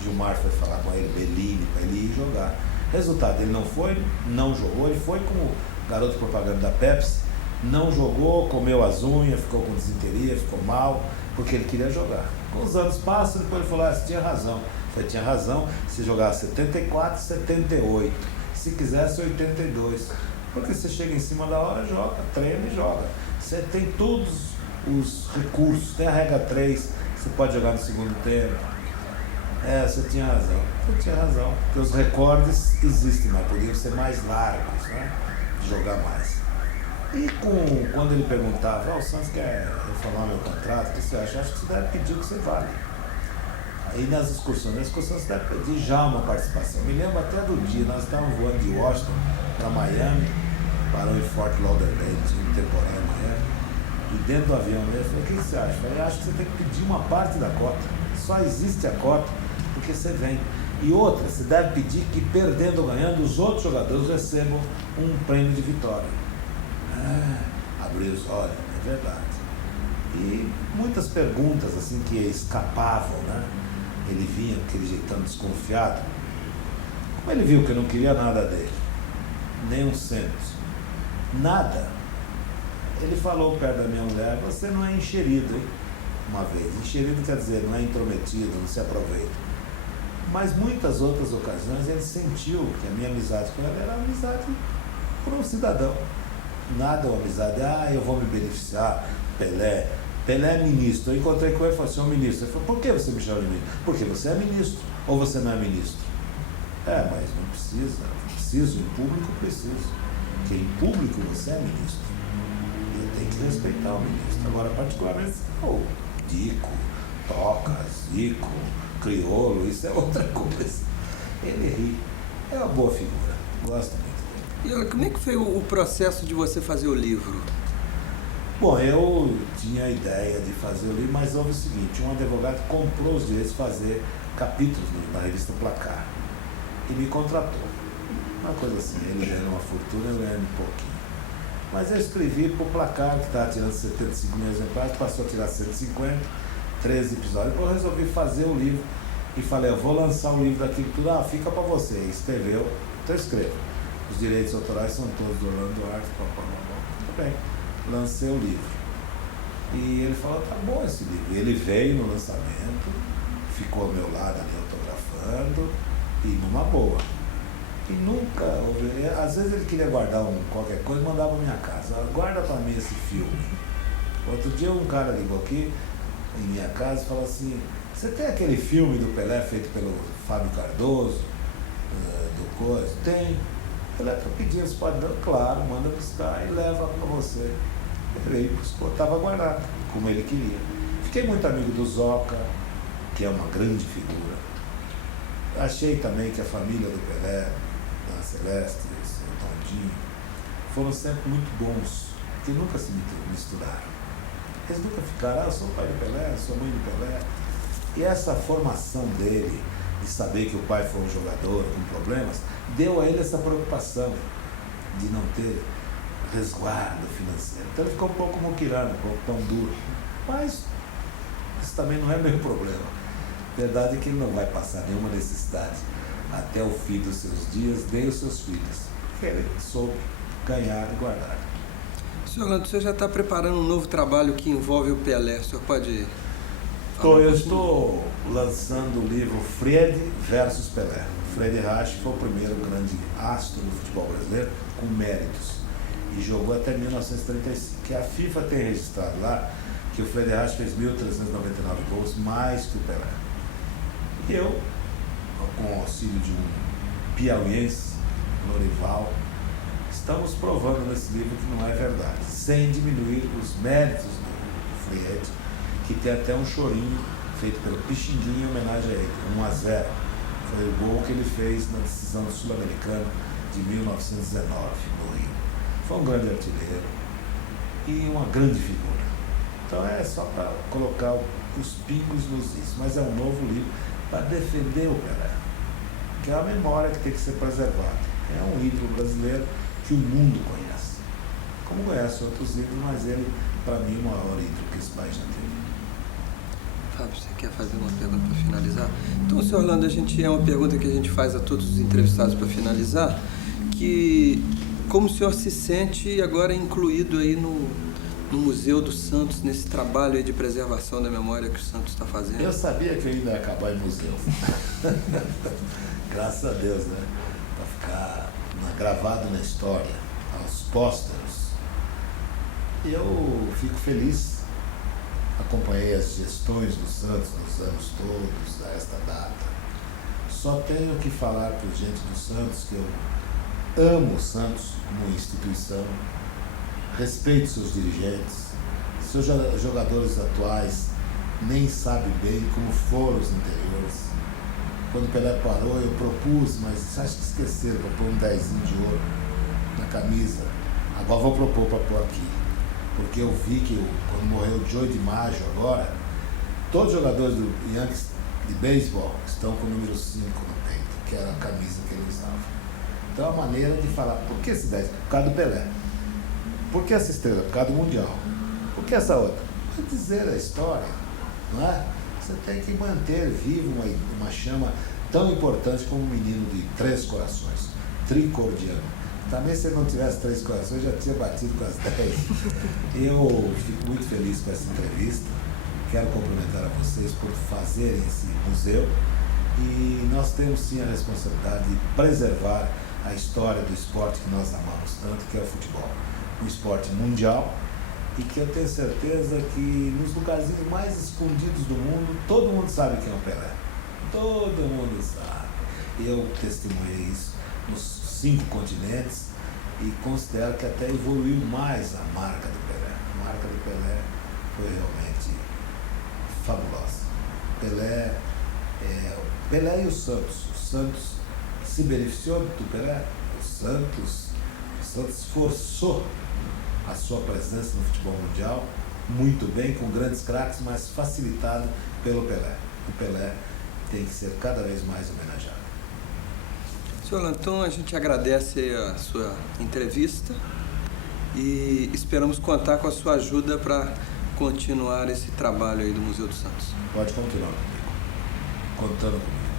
Gilmar foi falar com ele, Bellini, para ele ir jogar. Resultado, ele não foi, não jogou, ele foi como garoto propaganda da Pepsi, não jogou, comeu as unhas, ficou com desinteria, ficou mal, porque ele queria jogar. Com os anos passam, depois ele falou, você tinha razão. Eu falei, tinha razão, se jogasse 74, 78, se quisesse 82, porque você chega em cima da hora, joga, treina e joga. Você tem todos os recursos, tem a regra 3, você pode jogar no segundo tempo. Você tinha razão, porque os recordes existem, mas podiam ser mais largos, né? De jogar mais. E quando ele perguntava, o Santos quer reformar meu contrato, o que você acha? Acho que você deve pedir o que você vale. Aí nas excursões você deve pedir já uma participação. Me lembro até do dia, nós estávamos voando de Washington para Miami, parou em Fort Lauderdale, time temporário em Miami, e dentro do avião eu falei, o que você acha? Eu falei, acho que você tem que pedir uma parte da cota. Só existe a cota porque você vem. E outra, você deve pedir que, perdendo ou ganhando, os outros jogadores recebam um prêmio de vitória. Abriu os olhos, é verdade. E muitas perguntas assim que escapavam, né? Ele vinha com aquele jeitão desconfiado. Como ele viu que eu não queria nada dele, nem um cento, nada, ele falou perto da minha mulher, você não é enxerido, hein? Uma vez. Enxerido quer dizer, não é intrometido, não se aproveita. Mas muitas outras ocasiões ele sentiu que a minha amizade com ele era uma amizade por um cidadão. Nada uma amizade, eu vou me beneficiar, Pelé é ministro. Eu encontrei com ele e falei, senhor ministro. Ele falou, por que você me chama de ministro? Porque você é ministro, ou você não é ministro? Mas não precisa, preciso, em público preciso. Porque em público você é ministro. Eu tenho que respeitar o ministro. Agora, particularmente, Dico, Toca, Zico, Criolo, isso é outra coisa. Ele ri. É uma boa figura. Gosto muito dele. E olha, como é que foi o processo de você fazer o livro? Bom, eu tinha a ideia de fazer o livro, mas houve o seguinte, um advogado comprou os direitos de fazer capítulos na revista Placar e me contratou. Uma coisa assim, ele ganhou uma fortuna, eu ganhei um pouquinho. Mas eu escrevi para o Placar, que estava tirando 75 mil exemplares, passou a tirar 150, 13 episódios. Depois eu resolvi fazer o livro e falei, eu vou lançar o livro daquilo tudo, fica para você. E escreveu, então eu escrevo. Os direitos autorais são todos do Orlando Duarte, tudo bem. Lancei o livro. E ele falou, tá bom esse livro. E ele veio no lançamento, ficou ao meu lado ali autografando, e numa boa. E nunca, às vezes ele queria guardar qualquer coisa e mandava pra minha casa, guarda pra mim esse filme. Outro dia um cara ligou aqui em minha casa e falou assim, você tem aquele filme do Pelé feito pelo Fábio Cardoso, do coisa? Tem. Ele pediu, você pode dar? Claro, manda buscar e leva para você. Ele buscou, estava guardado, como ele queria. Fiquei muito amigo do Zoca, que é uma grande figura. Achei também que a família do Pelé, da Celeste, o Tondinho, foram sempre muito bons, porque nunca se misturaram. Eles nunca ficaram, eu sou o pai do Pelé, eu sou a mãe do Pelé. E essa formação dele, de saber que o pai foi um jogador com problemas, deu a ele essa preocupação de não ter resguardo financeiro. Então ele ficou um pouco muquirano, um pouco pão duro. Mas isso também não é meu problema. A verdade é que ele não vai passar nenhuma necessidade até o fim dos seus dias, nem os seus filhos. Porque ele soube ganhar e guardar. Senhor Orlando, você já está preparando um novo trabalho que envolve o Pelé. O senhor pode... Eu estou lançando o livro Fred versus Pelé. Fred Rasch foi o primeiro grande astro do futebol brasileiro com méritos e jogou até 1935, que a FIFA tem registrado lá que o Fred Rasch fez 1.399 gols, mais que o Pelé. E eu, com o auxílio de um piauiense, Lorival, estamos provando nesse livro que não é verdade, sem diminuir os méritos do Fred, que tem até um chorinho feito pelo Pixinguinha em homenagem a ele, 1-0. Foi o gol que ele fez na decisão do Sul-Americano de 1919, no Rio. Foi um grande artilheiro e uma grande figura. Então é só para colocar os pingos nos is, mas é um novo livro para defender o Pelé, que é a memória que tem que ser preservada. É um ídolo brasileiro que o mundo conhece. Como conhece outros ídolos, mas ele, para mim, é o maior ídolo que esse país já teve. Fábio, você quer fazer uma pergunta para finalizar? Então, senhor Orlando, é uma pergunta que a gente faz a todos os entrevistados para finalizar, que como o senhor se sente agora incluído aí no Museu do Santos, nesse trabalho aí de preservação da memória que o Santos está fazendo? Eu sabia que eu ainda ia acabar em museu. Graças a Deus, né? Para ficar gravado na história, aos pósteros. Eu fico feliz. Acompanhei as gestões do Santos nos anos todos, a esta data. Só tenho que falar para gente do Santos que eu amo o Santos como instituição, respeito seus dirigentes, seus jogadores atuais nem sabem bem como foram os anteriores. Quando o Pelé parou, eu propus, mas acho que esqueceram para pôr um 10zinho de ouro na camisa. Agora vou propor para pôr aqui. Porque eu vi que quando morreu o Joey DiMaggio agora, todos os jogadores do Yankees de beisebol estão com o número 5 no peito, que era a camisa que ele usava. Então é uma maneira de falar, por que esse 10? Por causa do Pelé. Por que essa estrela? Por causa do Mundial. Por que essa outra? Para dizer a história, não é? Você tem que manter viva uma chama tão importante como um menino de 3 corações, tricordiano. Também se ele não tivesse 3 corações, já tinha batido com as 10. Eu fico muito feliz com essa entrevista. Quero cumprimentar a vocês por fazerem esse museu. E nós temos sim a responsabilidade de preservar a história do esporte que nós amamos tanto, que é o futebol. Um esporte mundial e que eu tenho certeza que nos lugarzinhos mais escondidos do mundo, todo mundo sabe quem é o Pelé. Todo mundo sabe. Eu testemunhei isso nos 5 continentes e considero que até evoluiu mais a marca do Pelé. A marca do Pelé foi realmente fabulosa. Pelé e o Santos. O Santos se beneficiou do Pelé. O Santos forçou a sua presença no futebol mundial muito bem, com grandes craques, mas facilitado pelo Pelé. O Pelé tem que ser cada vez mais homenageado. Senhor Orlando, então a gente agradece a sua entrevista e esperamos contar com a sua ajuda para continuar esse trabalho aí do Museu do Santos. Pode continuar comigo, contando comigo.